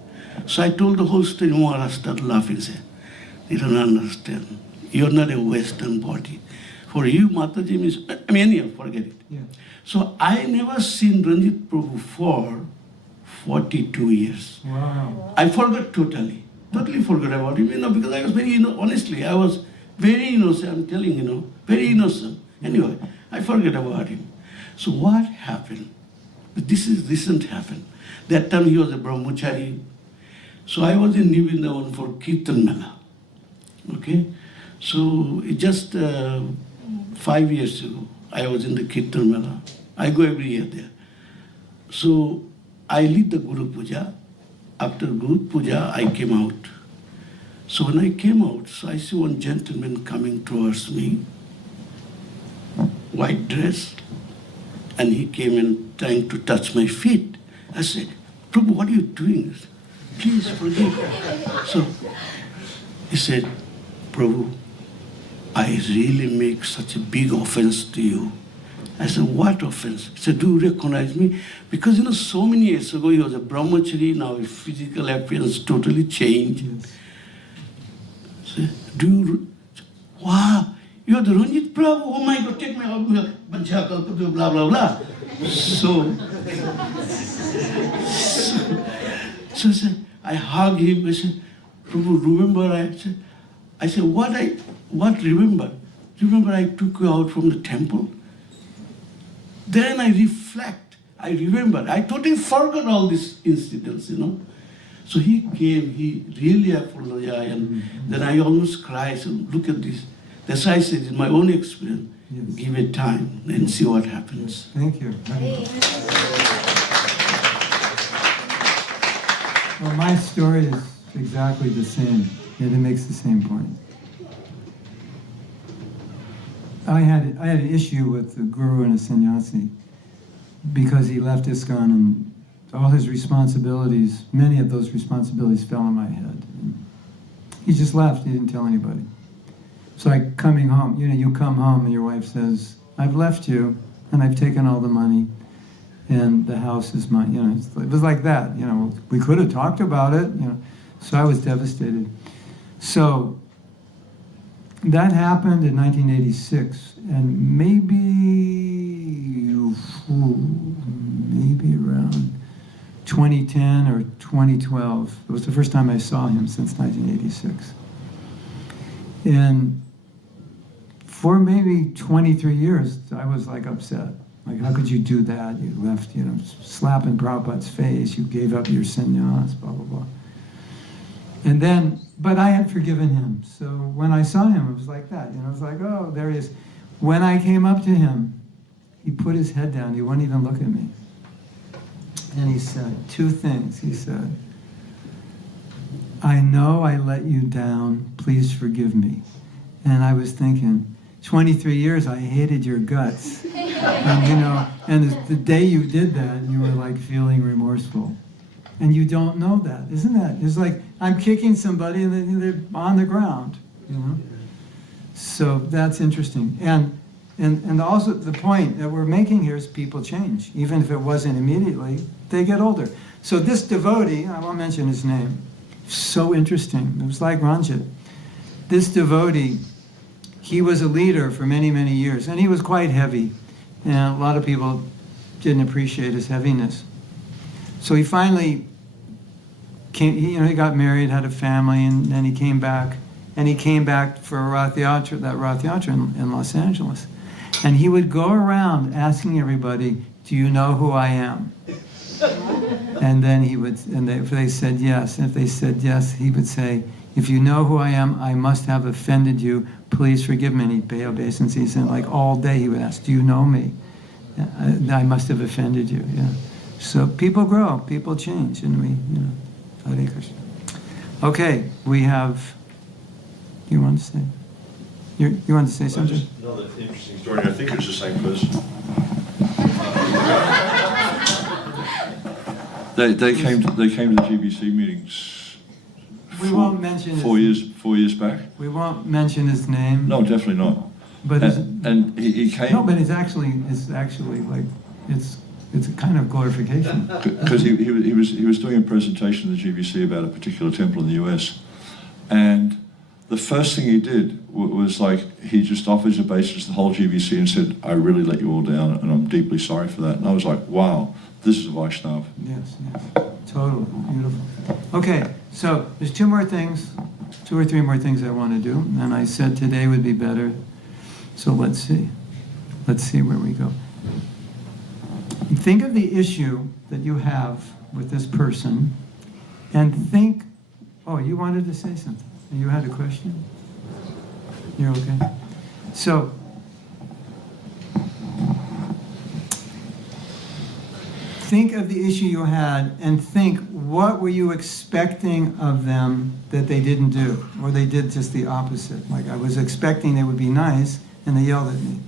So I told the whole story. Maharaj started laughing. He said, "You don't understand. You're not a Western body. For you, Mataji means, I mean, anyhow, forget it." Yeah. So I never seen Ranjit Prabhu for 42 years. Wow. I forgot totally forgot about him, because I was very, honestly, I was very innocent, I'm telling, very innocent. Anyway, I forget about him. So what happened? This is recent happened. That time he was a brahmachari. So I was in New Vrindavan for Kirtan Mela. Okay? So it just 5 years ago, I was in the Kirtan Mela. I go every year there. So I lead the Guru Puja. After Guru Puja, I came out. So when I came out, so I see one gentleman coming towards me, white dress, and he came and trying to touch my feet. I said, "Prabhu, what are you doing? Please forgive." So he said, "Prabhu, I really make such a big offense to you." I said, "What offense?" He said, "Do you recognize me?" Because so many years ago he was a brahmachari, now his physical appearance totally changed. Yes. I said, wow, you're the Ranjit Prabhu, oh my God, take my blah, blah, blah. So I said, I hugged him. I said, "Prabhu, remember?" I said, what remember? Remember I took you out from the temple? Then I reflect, I remember. I totally forgot all these incidents, So he came, he really apologized, and then I almost cried. So look at this. That's why I said, in my own experience, Yes. give it time and see what happens. Thank you. Well, my story is exactly the same, and it makes the same point. I had an issue with the guru and a sannyasi because he left ISKCON and all his responsibilities, many of those responsibilities fell on my head. He just left, he didn't tell anybody. So coming home, you come home and your wife says, "I've left you and I've taken all the money and the house is mine." It was like that, we could have talked about it, So I was devastated. So that happened in 1986, and maybe around 2010 or 2012. It was the first time I saw him since 1986. And for maybe 23 years, I was upset. How could you do that? You left, slapping Prabhupada's face, you gave up your sannyas, blah, blah, blah. And then, but I had forgiven him. So when I saw him, it was like that. It was like, oh, there he is. When I came up to him, he put his head down. He wouldn't even look at me. And he said two things. He said, "I know I let you down. Please forgive me." And I was thinking, 23 years I hated your guts. And, and the day you did that, you were feeling remorseful. And you don't know that, isn't that? It's like I'm kicking somebody and they're on the ground, So that's interesting. And also the point that we're making here is people change. Even if it wasn't immediately, they get older. So this devotee, I won't mention his name, so interesting. It was like Ranjit. This devotee, he was a leader for many, many years, and he was quite heavy. And a lot of people didn't appreciate his heaviness. So he finally came, he got married, had a family, and then he came back. And he came back for a Rath Yatra in Los Angeles. And he would go around asking everybody, "Do you know who I am?" And then if they said yes, and if they said yes, he would say, "If you know who I am, I must have offended you. Please forgive me." And he'd pay obeisances, and all day he would ask, "Do you know me? I must have offended you." Yeah. So people grow, people change, and we, Hare Krishna. Okay, we have. You want to say? You want to say something? Just another interesting story. I think it's the same person. They came to the GBC meetings. We won't mention his, 4 years back. We won't mention his name. No, definitely not. But And he came. no, but it's actually It's a kind of glorification. Because he was doing a presentation in the GBC about a particular temple in the US, and the first thing he did was like, he just offered a basis to the whole GBC and said, I really let you all down and I'm deeply sorry for that. And I was like, wow, this is a Vaishnav. Yes, totally, beautiful. Okay, so there's two or three more things I want to do, and I said today would be better, so let's see. Let's see where we go. Think of the issue that you have with this person, and think, oh, you wanted to say something. You had a question? You're okay? So, think of the issue you had and think, what were you expecting of them that they didn't do? Or they did just the opposite. Like, I was expecting they would be nice and they yelled at me.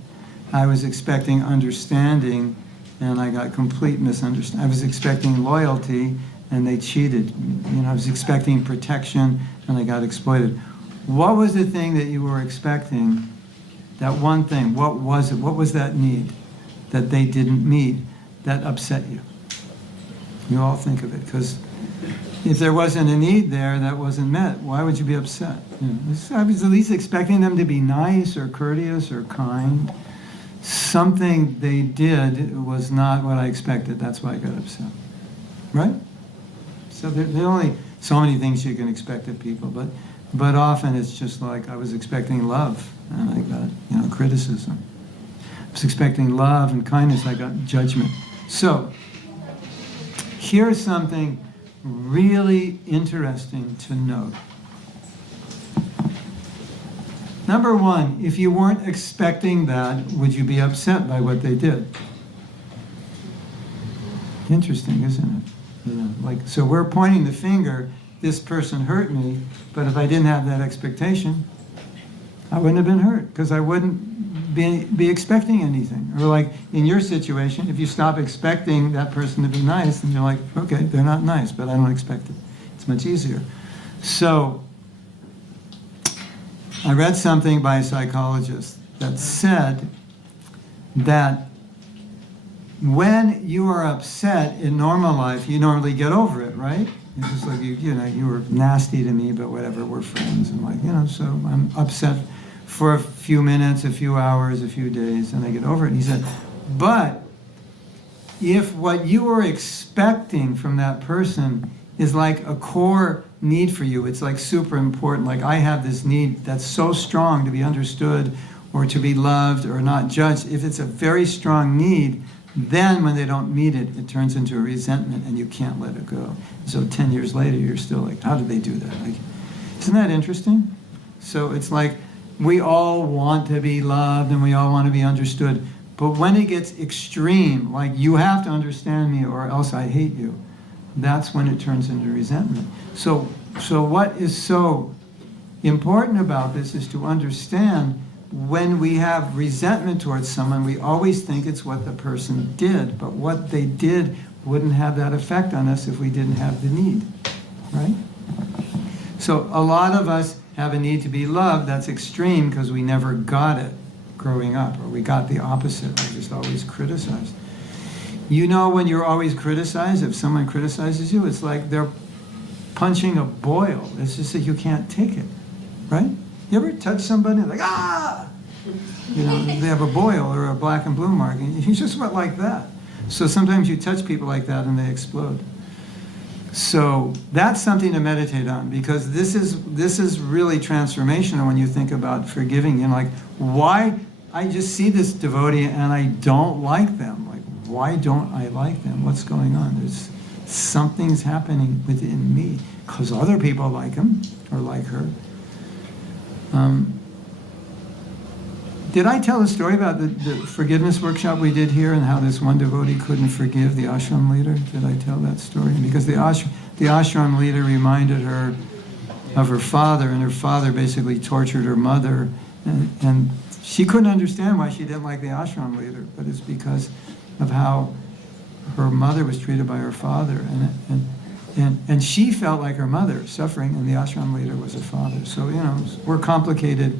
I was expecting understanding and I got complete misunderstanding. I was expecting loyalty and they cheated. You know, I was expecting protection and I got exploited. What was the thing that you were expecting? That one thing, what was it? What was that need that they didn't meet that upset you? You all think of it, because if there wasn't a need there that wasn't met, why would you be upset? You know, I was at least expecting them to be nice or courteous or kind. Something they did was not what I expected. That's why I got upset. Right? So there are only so many things you can expect of people, but often it's just like I was expecting love and I got, you know, criticism. I was expecting love and kindness, I got judgment. So here's something really interesting to note. Number one, if you weren't expecting that, would you be upset by what they did? Interesting, isn't it? You know, like, so we're pointing the finger, this person hurt me, but if I didn't have that expectation, I wouldn't have been hurt, because I wouldn't be expecting anything. Or like in your situation, if you stop expecting that person to be nice, then you're like, okay, they're not nice, but I don't expect it. It's much easier. So I read something by a psychologist that said that when you are upset in normal life, you normally get over it, right? It's just like, you know, you were nasty to me, but whatever, we're friends. And like, you know, so I'm upset for a few minutes, a few hours, a few days, and I get over it. And he said, but if what you were expecting from that person is like a core need for you, it's like super important, like I have this need that's so strong to be understood or to be loved or not judged, if it's a very strong need, then when they don't meet it, it turns into a resentment and you can't let it go. So 10 years later, you're still like, how did they do that? Like, isn't that interesting? So it's like, we all want to be loved and we all want to be understood. But when it gets extreme, like you have to understand me or else I hate you, that's when it turns into resentment. So what is so important about this is to understand when we have resentment towards someone, we always think it's what the person did, but what they did wouldn't have that effect on us if we didn't have the need, right? So a lot of us have a need to be loved that's extreme because we never got it growing up, or we got the opposite, we just always criticized. You know, when you're always criticized, if someone criticizes you, it's like they're punching a boil. It's just that you can't take it, right? You ever touch somebody like, ah! You know, they have a boil or a black and blue mark, and you just went like that. So sometimes you touch people like that and they explode. So that's something to meditate on, because this is really transformational when you think about forgiving. You know, like, why I just see this devotee and I don't like them. Like, why don't I like them? What's going on? There's something's happening within me because other people like him or like her. Did I tell a story about the forgiveness workshop we did here and how this one devotee couldn't forgive the ashram leader? Did I tell that story? Because the ashram leader reminded her of her father, and her father basically tortured her mother, and she couldn't understand why she didn't like the ashram leader, but it's because of how her mother was treated by her father, and she felt like her mother suffering, and the ashram leader was her father. So, you know, we're complicated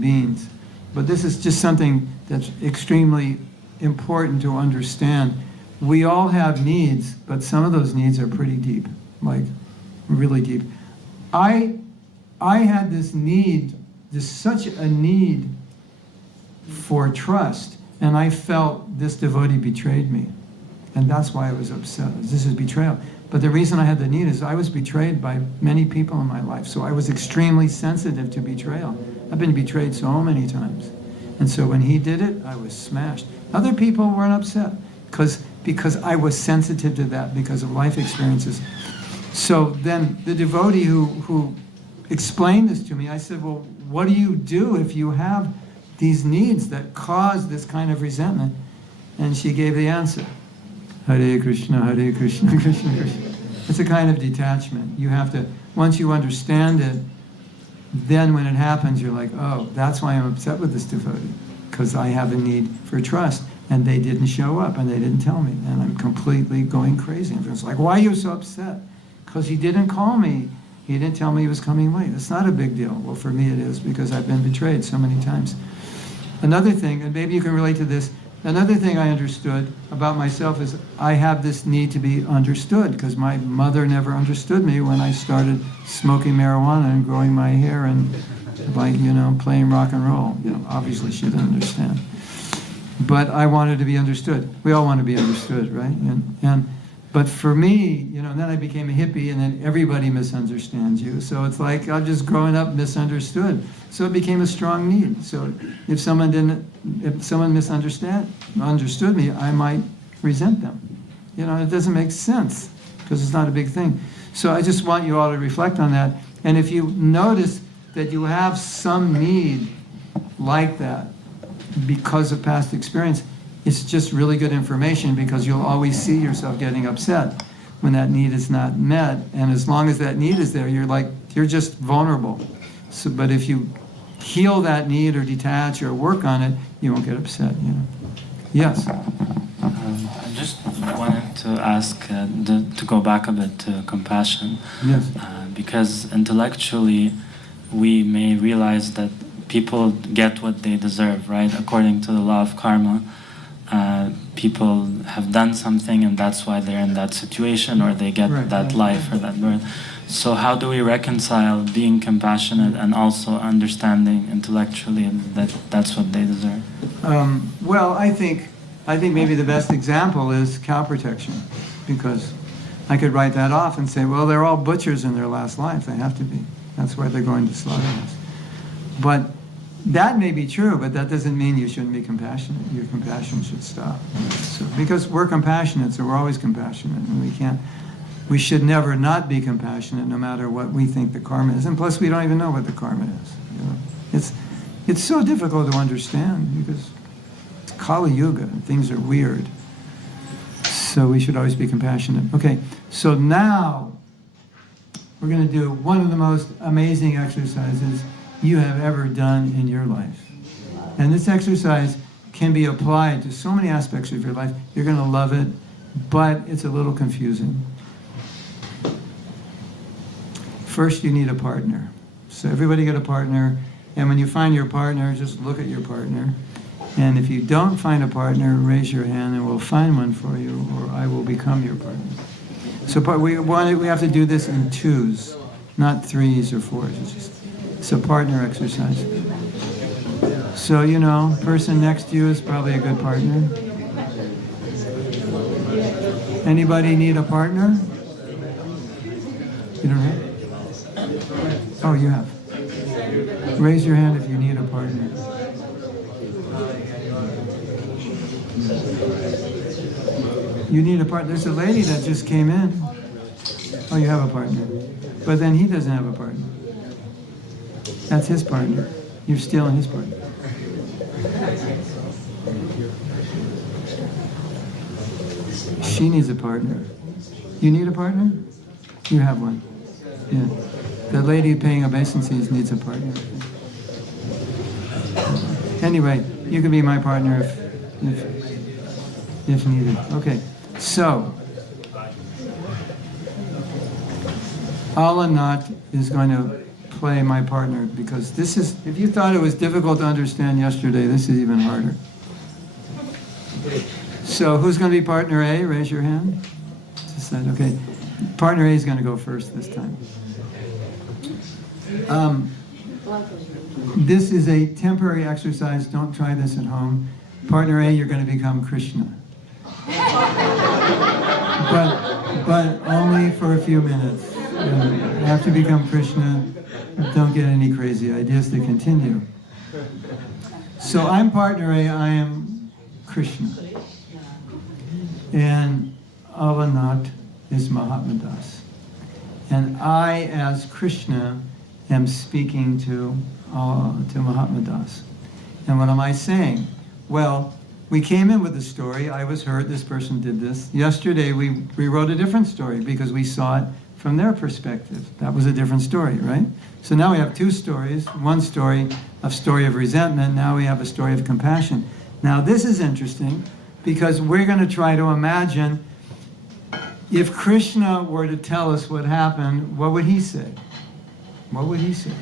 beings. But this is just something that's extremely important to understand. We all have needs, but some of those needs are pretty deep, like really deep. I had this need, such a need for trust, and I felt this devotee betrayed me. And that's why I was upset. This is betrayal. But the reason I had the need is I was betrayed by many people in my life. So I was extremely sensitive to betrayal. I've been betrayed so many times. And so when he did it, I was smashed. Other people weren't upset because I was sensitive to that because of life experiences. So then the devotee who explained this to me, I said, well, what do you do if you have these needs that cause this kind of resentment? And she gave the answer. Hare Krishna, Hare Krishna, Krishna Krishna. It's a kind of detachment. You have to, once you understand it, then when it happens, you're like, oh, that's why I'm upset with this devotee, because I have a need for trust, and they didn't show up, and they didn't tell me, and I'm completely going crazy. And it's like, why are you so upset? Because he didn't call me. He didn't tell me he was coming late. It's not a big deal. Well, for me it is, because I've been betrayed so many times. Another thing, and maybe you can relate to this, another thing I understood about myself is I have this need to be understood, because my mother never understood me when I started smoking marijuana and growing my hair and, like, playing rock and roll. Obviously she didn't understand. But I wanted to be understood. We all want to be understood, right? But for me, then I became a hippie, and then everybody misunderstands you. So it's like I'm just growing up misunderstood. So it became a strong need. So if someone understood me, I might resent them. It doesn't make sense because it's not a big thing. So I just want you all to reflect on that. And if you notice that you have some need like that because of past experience, it's just really good information, because you'll always see yourself getting upset when that need is not met. And as long as that need is there, you're just vulnerable. So, but if you heal that need or detach or work on it, you won't get upset. Yes. I just wanted to ask to go back a bit to compassion. Yes. Because intellectually, we may realize that people get what they deserve, right? According to the law of karma. People have done something, and that's why they're in that situation, or they get that life or that birth. So how do we reconcile being compassionate and also understanding intellectually that that's what they deserve? Well, I think maybe the best example is cow protection, because I could write that off and say, well, they're all butchers in their last life. They have to be. That's why they're going to slaughterhouse. But that may be true, but that doesn't mean you shouldn't be compassionate. Your compassion should stop. So, because we're compassionate, so we're always compassionate, and we should never not be compassionate, no matter what we think the karma is. And plus, we don't even know what the karma is. It's so difficult to understand, because it's Kali Yuga and things are weird. So we should always be compassionate. Okay, so now we're going to do one of the most amazing exercises you have ever done in your life. And this exercise can be applied to so many aspects of your life. You're going to love it, but it's a little confusing. First, you need a partner. So everybody get a partner, and when you find your partner, just look at your partner. And if you don't find a partner, raise your hand and we'll find one for you, or I will become your partner. So we have to do this in twos, not threes or fours. It's a partner exercise. So, person next to you is probably a good partner. Anybody need a partner? You don't have? Oh, you have. Raise your hand if you need a partner. You need a partner. There's a lady that just came in. Oh, you have a partner. But then he doesn't have a partner. That's his partner. You're stealing his partner. She needs a partner. You need a partner? You have one. Yeah. The lady paying obeisances needs a partner. Anyway, you can be my partner if needed. Okay. So, Alanat is going to play my partner, because this is, if you thought it was difficult to understand yesterday, this is even harder. So who's going to be partner A? Raise your hand. Just that, okay. Partner A is going to go first this time. This is a temporary exercise. Don't try this at home. Partner A, you're going to become Krishna. But only for a few minutes. After you become Krishna, don't get any crazy ideas to continue. So I'm partner A, I am Krishna. And Avanat is Mahatma Das. And I, as Krishna, am speaking to Mahatma Das. And what am I saying? Well, we came in with a story. I was hurt. This person did this. Yesterday, we wrote a different story because we saw it from their perspective. That was a different story, right? So now we have two stories. One story, a story of resentment. Now we have a story of compassion. Now this is interesting because we're going to try to imagine if Krishna were to tell us what happened, what would he say? What would he say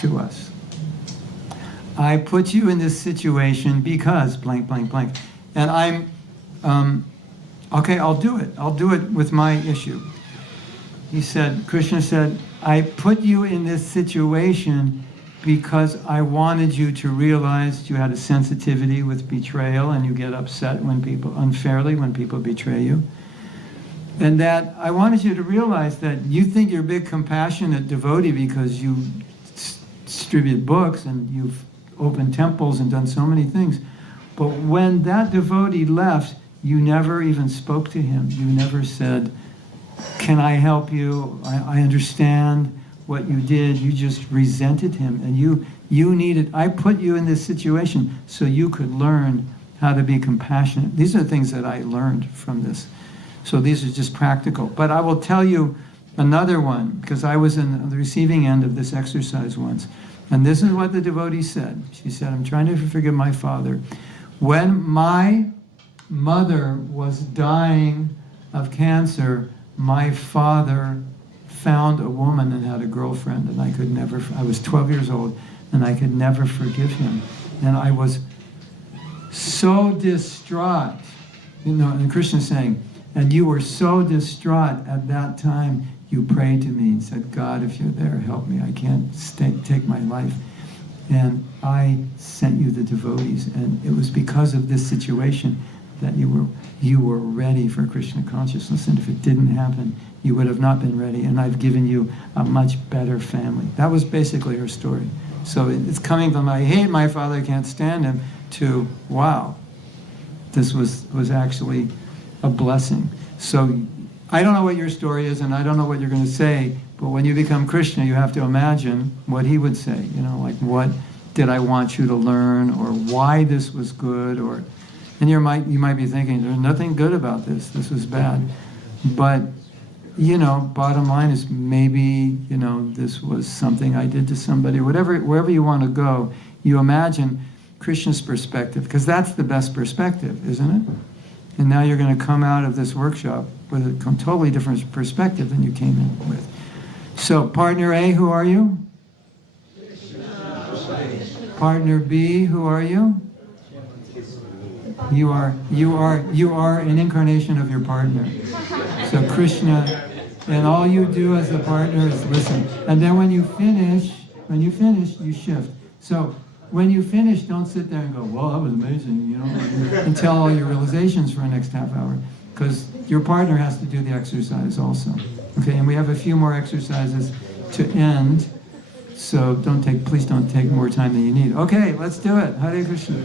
to us? I put you in this situation because blank, blank, blank. And okay, I'll do it. I'll do it with my issue. Krishna said, I put you in this situation because I wanted you to realize you had a sensitivity with betrayal and you get upset unfairly when people betray you. And that I wanted you to realize that you think you're a big compassionate devotee because you distribute books and you've opened temples and done so many things. But when that devotee left, you never even spoke to him. You never said, can I help you? I understand what you did. You just resented him. And I put you in this situation so you could learn how to be compassionate. These are things that I learned from this. So these are just practical. But I will tell you another one, because I was in the receiving end of this exercise once. And this is what the devotee said. She said, I'm trying to forgive my father. When my mother was dying of cancer, my father found a woman and had a girlfriend, and I was 12 years old, and I could never forgive him. And I was so distraught. And Krishna's saying, and you were so distraught at that time, you prayed to me and said, God, if you're there, help me. I can't take my life. And I sent you the devotees. And it was because of this situation that you were ready for Krishna consciousness. And if it didn't happen, you would have not been ready. And I've given you a much better family. That was basically her story. So it's coming from, I hate my father, I can't stand him, to, wow, this was actually a blessing. So I don't know what your story is, and I don't know what you're going to say, but when you become Krishna, you have to imagine what he would say. Like, what did I want you to learn, or why this was good, and you might be thinking, there's nothing good about this. This was bad. But, bottom line is maybe, this was something I did to somebody, wherever you want to go, you imagine Krishna's perspective, because that's the best perspective, isn't it? And now you're going to come out of this workshop with a totally different perspective than you came in with. So, partner A, who are you? Partner B, who are you? You are an incarnation of your partner. So Krishna, and all you do as a partner is listen. And then when you finish, you shift. So when you finish, don't sit there and go, well, that was amazing, and tell all your realizations for the next half hour. Because your partner has to do the exercise also. Okay, and we have a few more exercises to end. So please don't take more time than you need. Okay, let's do it. Hare Krishna.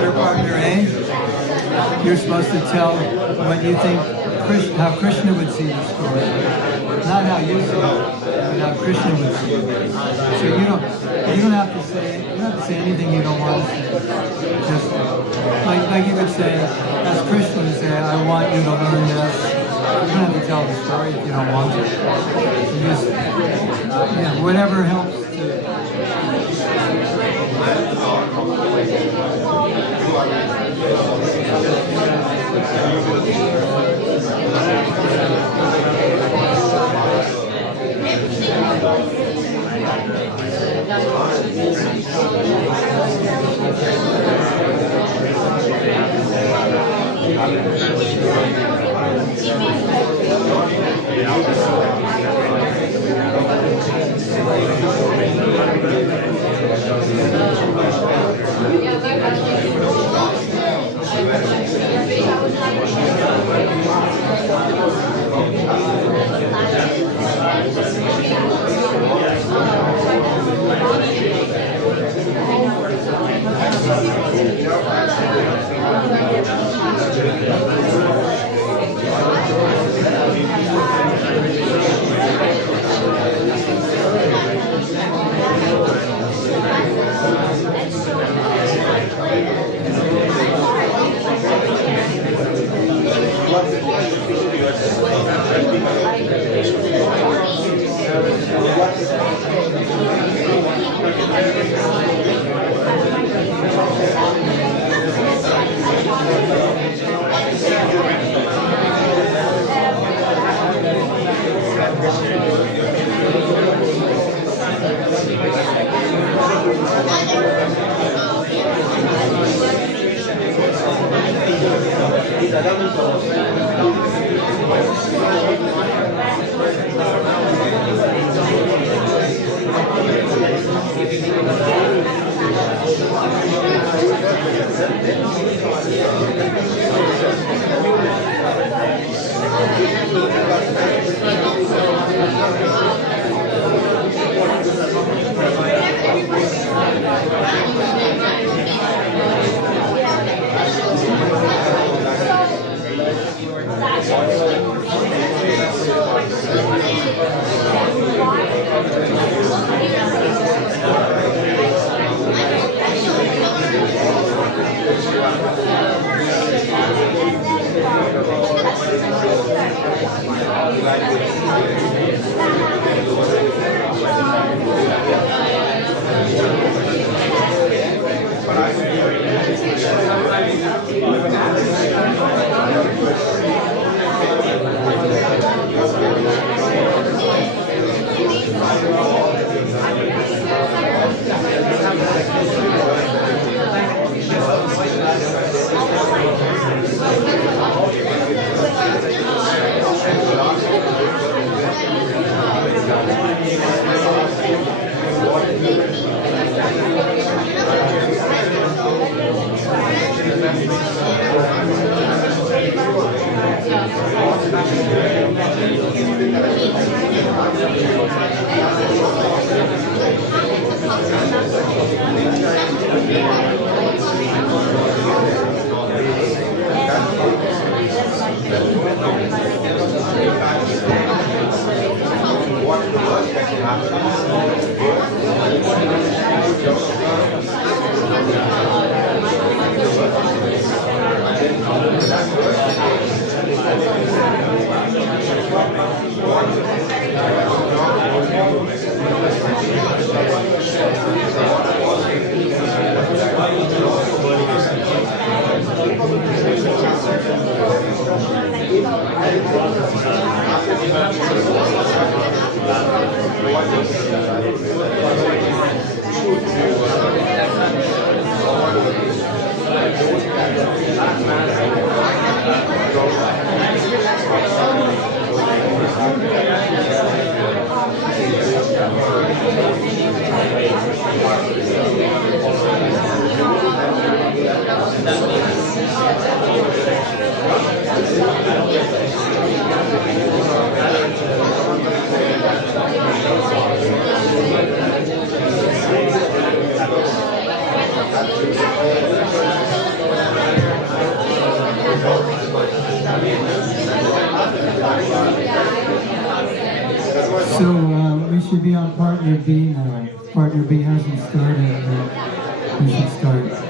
Your partner A, you're supposed to tell what you think, how Krishna would see the story. Not how you see it, but how Krishna would see it. So you don't have to say anything you don't want to say. Just like you could say, as Krishna would say, I want you to learn this. You don't have to tell the story if you don't want to. You just, whatever helps to So we should be on partner B now. Partner B hasn't started. We should start.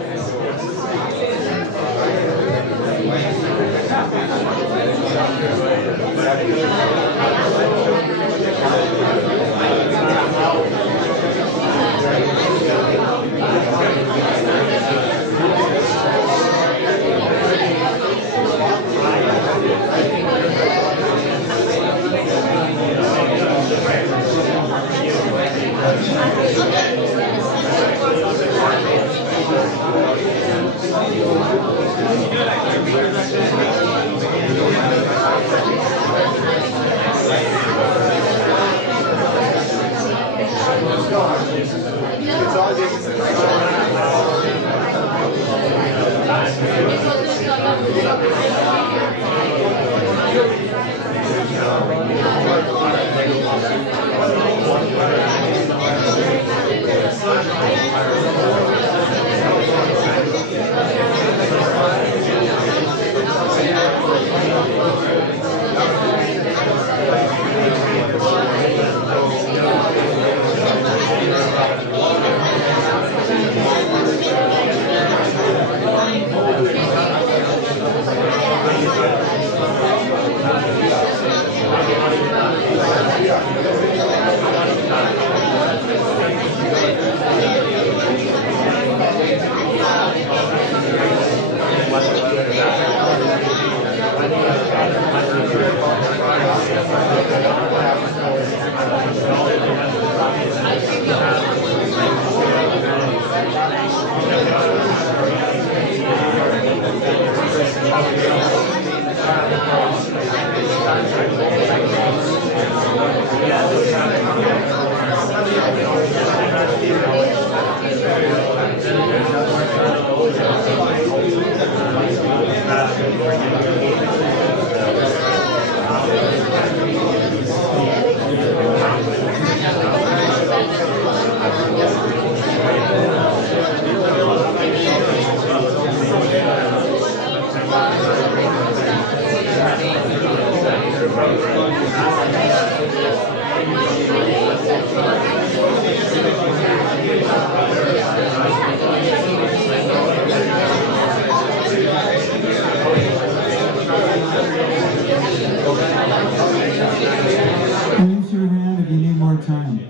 Raise your hand if you need more time.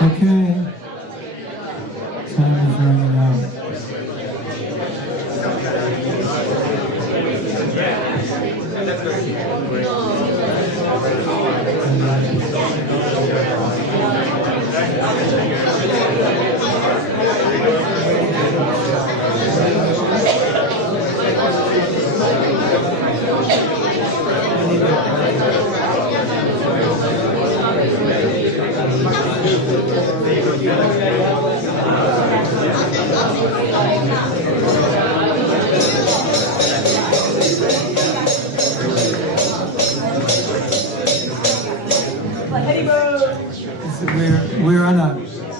Okay. Time is running out.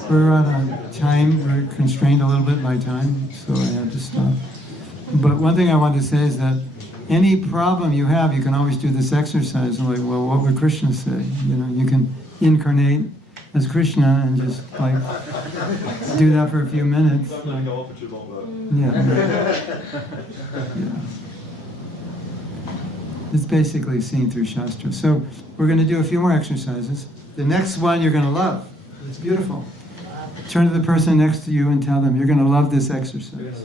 We're on a time. We're constrained a little bit by time, so I have to stop. But one thing I want to say is that any problem you have, you can always do this exercise. Like, well, what would Krishna say? You know, you can incarnate as Krishna and just like do that for a few minutes. Not going to go on for too long though. Yeah. It's basically seen through Shastra. So we're going to do a few more exercises. The next one you're going to love. It's beautiful. Turn to the person next to you and tell them you're going to love this exercise.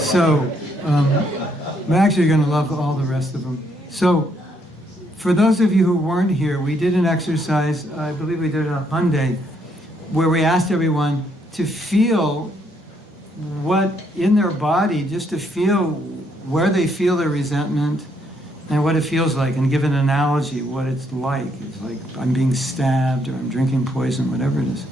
So, I'm actually going to love all the rest of them. So, for those of you who weren't here, we did an exercise, I believe we did it on Monday, where we asked everyone to feel what in their body, just to feel where they feel their resentment and what it feels like, and give an analogy what it's like. It's like I'm being stabbed or I'm drinking poison, whatever it is.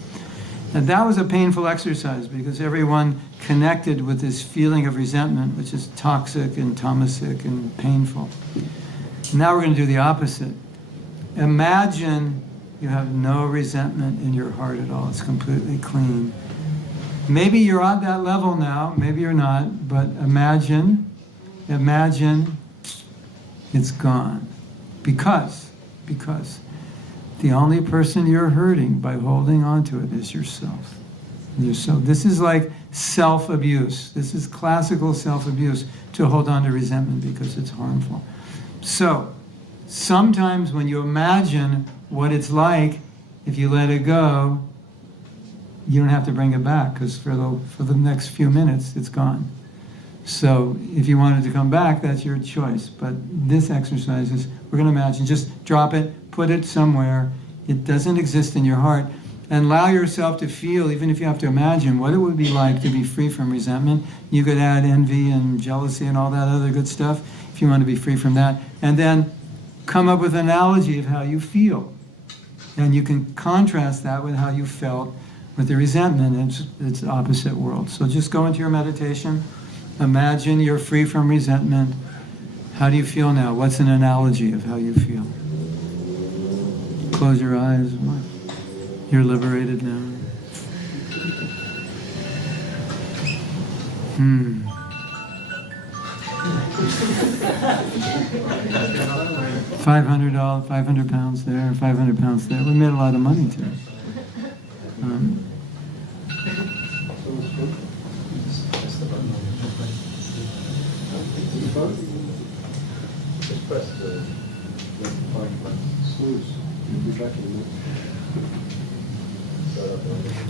And that was a painful exercise because everyone connected with this feeling of resentment, which is toxic and tamasic and painful. Now we're going to do the opposite. Imagine you have no resentment in your heart at all. It's completely clean. Maybe you're at that level now, maybe you're not, but imagine it's gone. Because the only person you're hurting by holding on to it is yourself. This is like self-abuse. This is classical self-abuse, to hold on to resentment because it's harmful. So, sometimes when you imagine what it's like, if you let it go, you don't have to bring it back, because for the next few minutes, it's gone. So if you wanted to come back, that's your choice. But this exercise is, we're going to imagine, just drop it, put it somewhere. It doesn't exist in your heart. And allow yourself to feel, even if you have to imagine, what it would be like to be free from resentment. You could add envy and jealousy and all that other good stuff if you want to be free from that. And then come up with an analogy of how you feel. And you can contrast that with how you felt with the resentment. It's opposite worlds. So just go into your meditation. Imagine you're free from resentment. How do you feel now? What's an analogy of how you feel? Close your eyes. You're liberated now. $500, 500 pounds there, 500 pounds there. We made a lot of money today. Just press the snooze. You'll be back in a minute.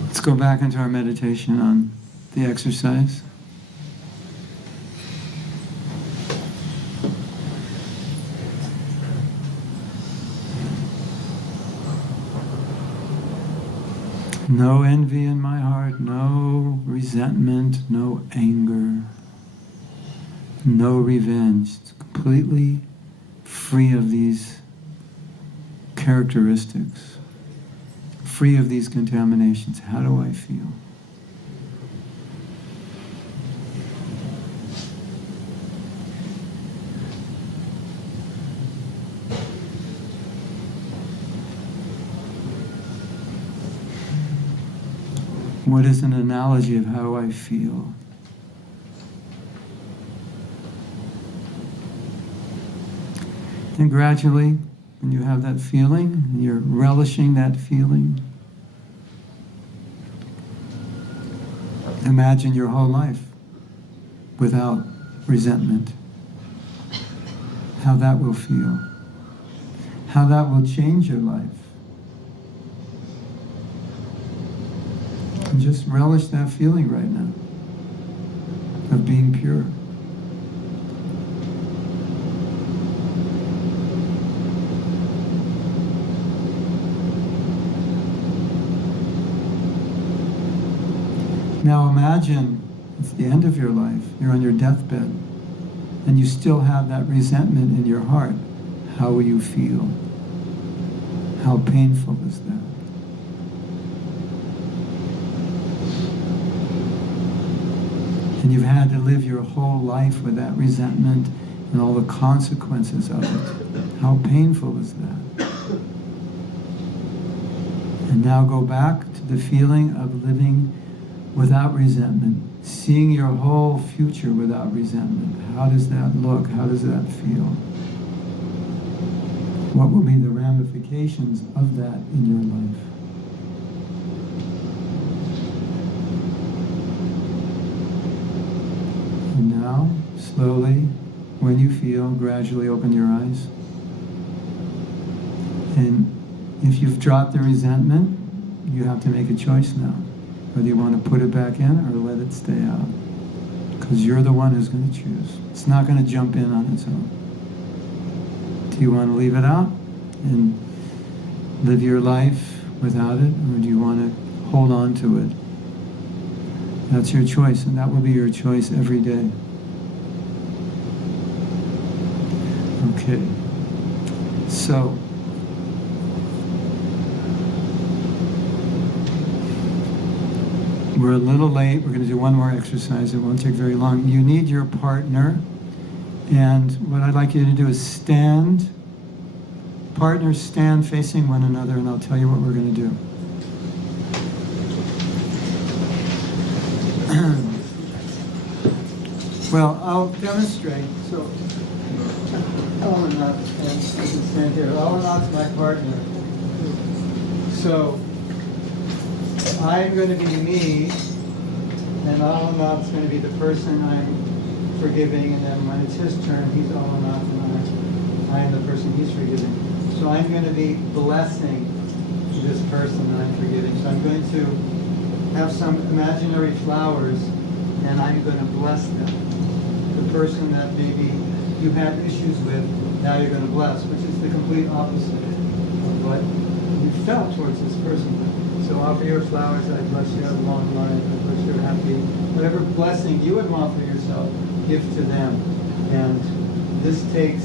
Let's go back into our meditation on the exercise. No envy in my heart, no resentment, no anger, no revenge. It's completely free of these characteristics, free of these contaminations. How do I feel? What is an analogy of how I feel? And gradually, when you have that feeling, you're relishing that feeling, imagine your whole life without resentment. How that will feel. How that will change your life. And just relish that feeling right now of being pure. Now imagine it's the end of your life, you're on your deathbed, and you still have that resentment in your heart. How will you feel? How painful is that? And you've had to live your whole life with that resentment and all the consequences of it. How painful is that? And now go back to the feeling of living without resentment, seeing your whole future without resentment. How does that look? How does that feel? What will be the ramifications of that in your life? And now, slowly, when you feel, gradually open your eyes. And if you've dropped the resentment, you have to make a choice now. Whether you want to put it back in or let it stay out. Because you're the one who's going to choose. It's not going to jump in on its own. Do you want to leave it out and live your life without it? Or do you want to hold on to it? That's your choice, and that will be your choice every day. Okay. So, We're a little late. We're going to do one more exercise. It won't take very long. You need your partner. And what I'd like you to do is stand. Partners stand facing one another, and I'll tell you what we're going to do. Well, I'll demonstrate. So, Ellen Knott's stand here. Ellen Knott's my partner. So, I'm going to be me, and Ellen Knott's going to be the person I'm forgiving, and then when it's his turn, he's Ellen Knott, and I am the person he's forgiving. So I'm going to be blessing this person that I'm forgiving. So I'm going to have some imaginary flowers, and I'm going to bless them. The person that maybe you had issues with, now you're going to bless, which is the complete opposite of what you felt towards this person. So offer your flowers, I bless you, have a long life, I bless you, happy. Whatever blessing you would want for yourself, give to them. And this takes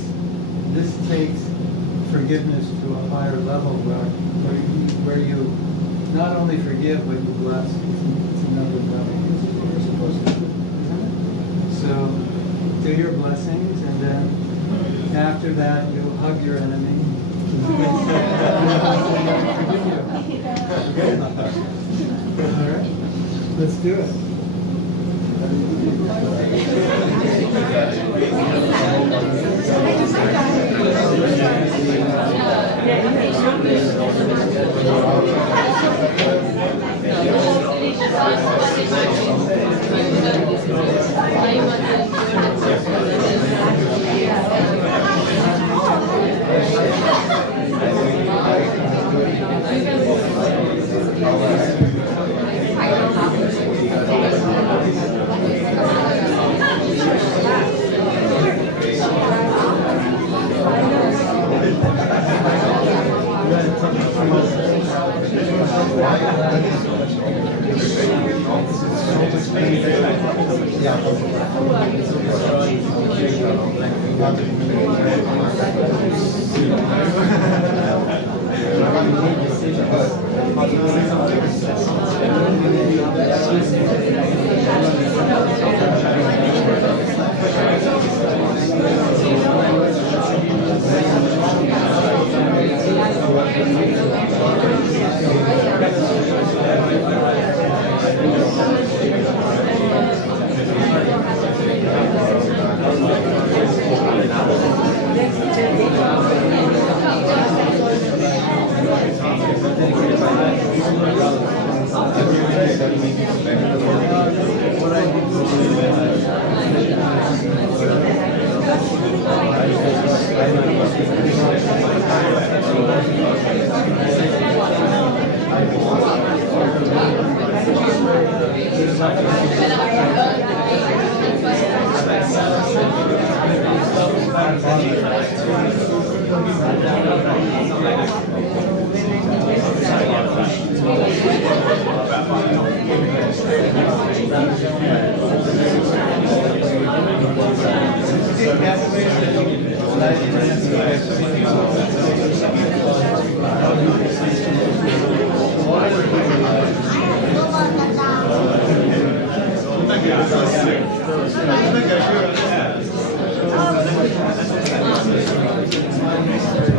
forgiveness to a higher level where you not only forgive, but you bless. It's another level. This is what we're supposed to do, isn't it? So do your blessings, and then after that, you hug your enemy. Okay? All right, let's do it.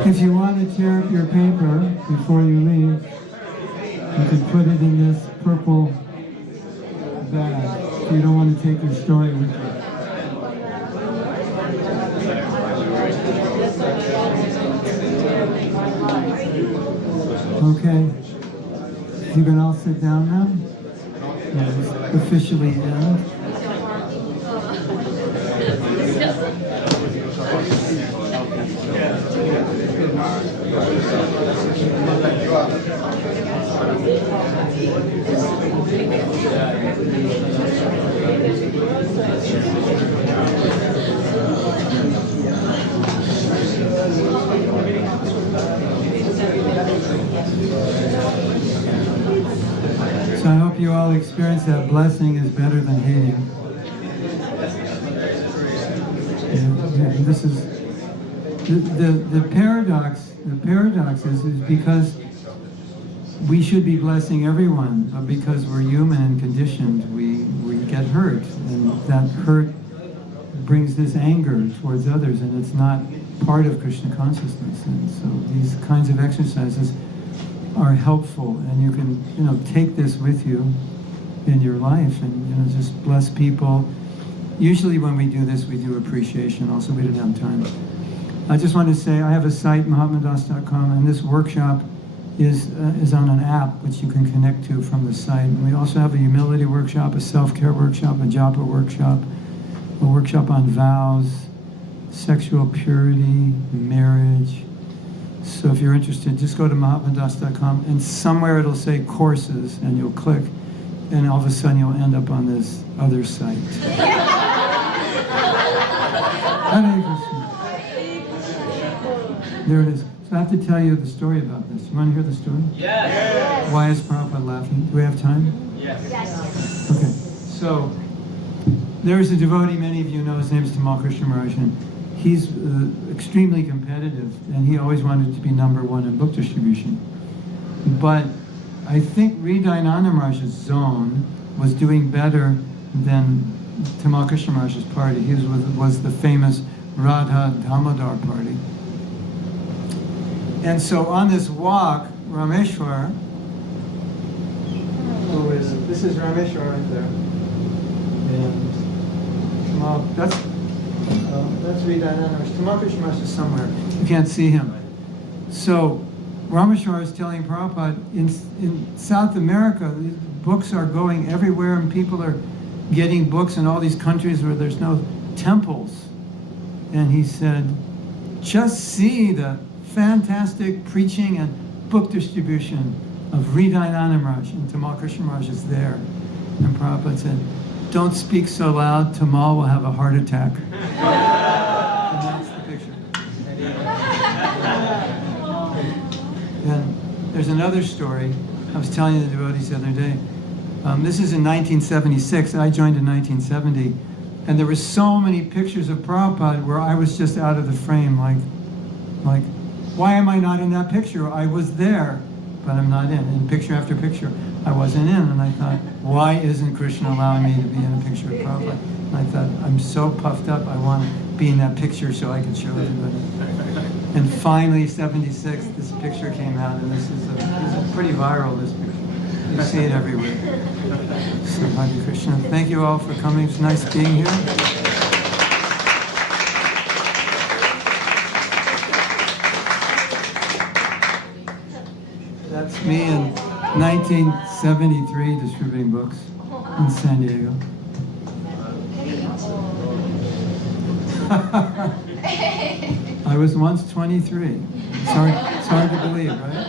If you want to tear up your paper before you leave, you can put it in this purple bag if you don't want to take your story with you. Okay, you can all sit down now. Yeah, officially end. So I hope you all experience that blessing is better than hating. Yeah, this is the paradox. The paradox is because we should be blessing everyone, but because we're human and conditioned, we get hurt, and that hurt brings this anger towards others, and it's not part of Krishna consciousness. And so these kinds of exercises are helpful, and you can, take this with you in your life, and just bless people. Usually when we do this, we do appreciation. Also, we didn't have time. I just want to say I have a site, mahatmadas.com, and this workshop is on an app which you can connect to from the site. And we also have a humility workshop, a self-care workshop, a japa workshop, a workshop on vows, sexual purity, marriage. So if you're interested, just go to mahatmadas.com, and somewhere it'll say courses, and you'll click, and all of a sudden you'll end up on this other site. Hare Krishna. There it is. So I have to tell you the story about this. You want to hear the story? Yes. Why is Prabhupada laughing? Do we have time? Yes. Okay. So there is a devotee many of you know. His name is Tamal Krishna Maharaj, and he's extremely competitive, and he always wanted to be number one in book distribution. But I think Hridayananda Maharaj's zone was doing better than Tamal Krishna Maharaj's party. His was the famous Radha Damodar party. And so on this walk, Rameshwar, this is Rameshwar right there. And Tamal, that's Hridayananda Maharaj. Tamal Krishna Maharaj is somewhere. You can't see him. So Rameshwar is telling Prabhupada, in South America, these books are going everywhere, and people are getting books in all these countries where there's no temples. And he said, just see the fantastic preaching and book distribution of Hridayananda Maharaj, and Tamal Krishna Maharaj is there. And Prabhupada said, don't speak so loud, Tamal will have a heart attack. And that's the picture. And there's another story. I was telling the devotees the other day. This is in 1976, and I joined in 1970. And there were so many pictures of Prabhupada where I was just out of the frame, like, why am I not in that picture? I was there, but I'm not in. And picture after picture, I wasn't in. And I thought, why isn't Krishna allowing me to be in a picture of Prabhupada? And I thought, I'm so puffed up, I want to be in that picture so I can show everybody. And finally, 76, this picture came out, and this is pretty viral, this picture. You see it everywhere. So, Hare Krishna. Thank you all for coming. It's nice being here. That's me in 1973 distributing books in San Diego. I was once 23. It's hard to believe, right?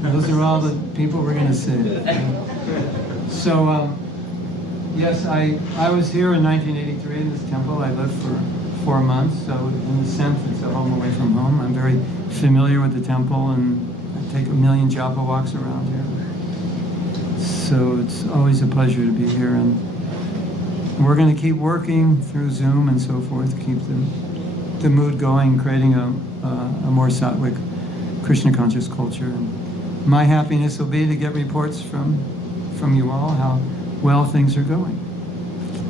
Those are all the people we're going to see. So, yes, I was here in 1983 in this temple. I lived for 4 months, so in a sense it's a home away from home. I'm very familiar with the temple, and I take 1 million japa walks around here. So it's always a pleasure to be here, and we're going to keep working through Zoom and so forth, keep the mood going, creating a more sattvic, Krishna conscious culture. And my happiness will be to get reports from you all how well things are going.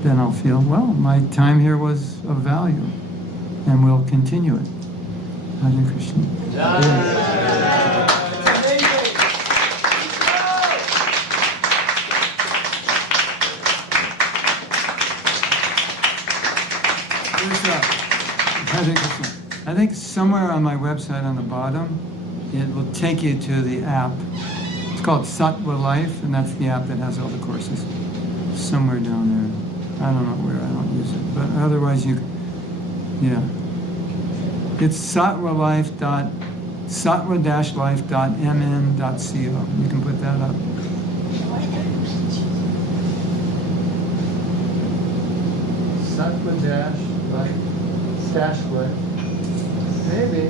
Then I'll feel, well, my time here was of value, and we'll continue it. Hare Krishna. I think somewhere on my website on the bottom, it will take you to the app. It's called Sattva Life, and that's the app that has all the courses. Somewhere down there. I don't know where, I don't use it. But otherwise yeah. It's sattva-life.mn.co. You can put that up. Sattva-life. Maybe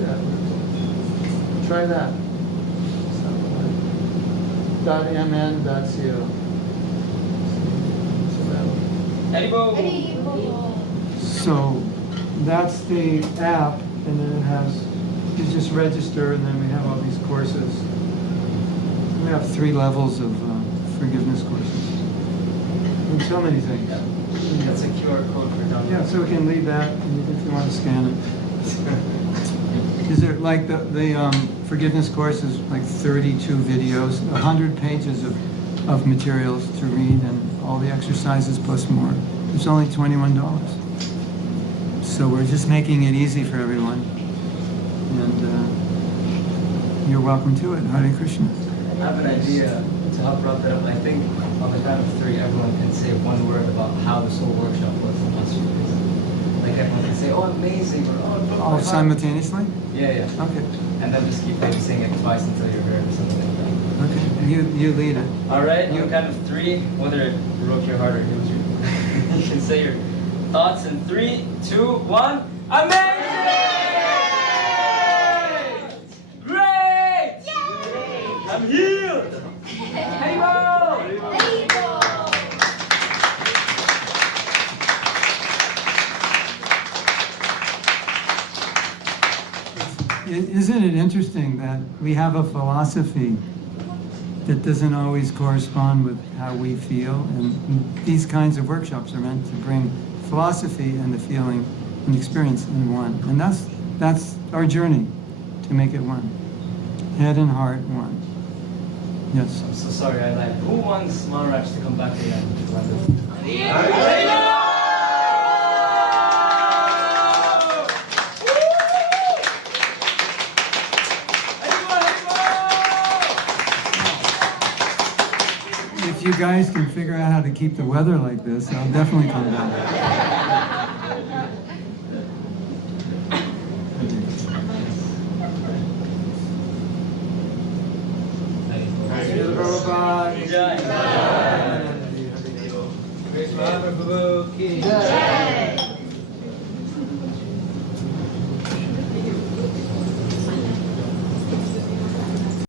that works. Try that. .mn.co. So that's the app, and then it has You just register, and then we have all these courses. We have 3 levels of forgiveness courses. And so many things. That's a QR code for download. Yeah, so we can leave that if you want to scan it. Is there like the forgiveness course is like 32 videos, 100 pages of materials to read, and all the exercises plus more. It's only $21. So we're just making it easy for everyone. And you're welcome to it. Hare Krishna. I have an idea to help wrap that up. I think on the count of 3, everyone can say one word about how this whole workshop was. Like everyone can say, "Oh, amazing," or "Oh, it broke my All heart." simultaneously? Yeah, yeah. Okay. And then just keep maybe saying it twice until you're heard or something like that. Okay. You lead it. All right. On the count of 3, whether it broke your heart or healed you, you can say your thoughts in 3, 2, 1. Amazing! Great! I'm healed! Haribol! Isn't it interesting that we have a philosophy that doesn't always correspond with how we feel? And these kinds of workshops are meant to bring philosophy and the feeling and experience in one. And that's our journey, to make it one. Head and heart, one. Yes. I'm so sorry I lied. Who wants Maharaj to come back again to London? If you guys can figure out how to keep the weather like this, I'll definitely come back. Jai. Grace Mahatma Prabhu ki Jai.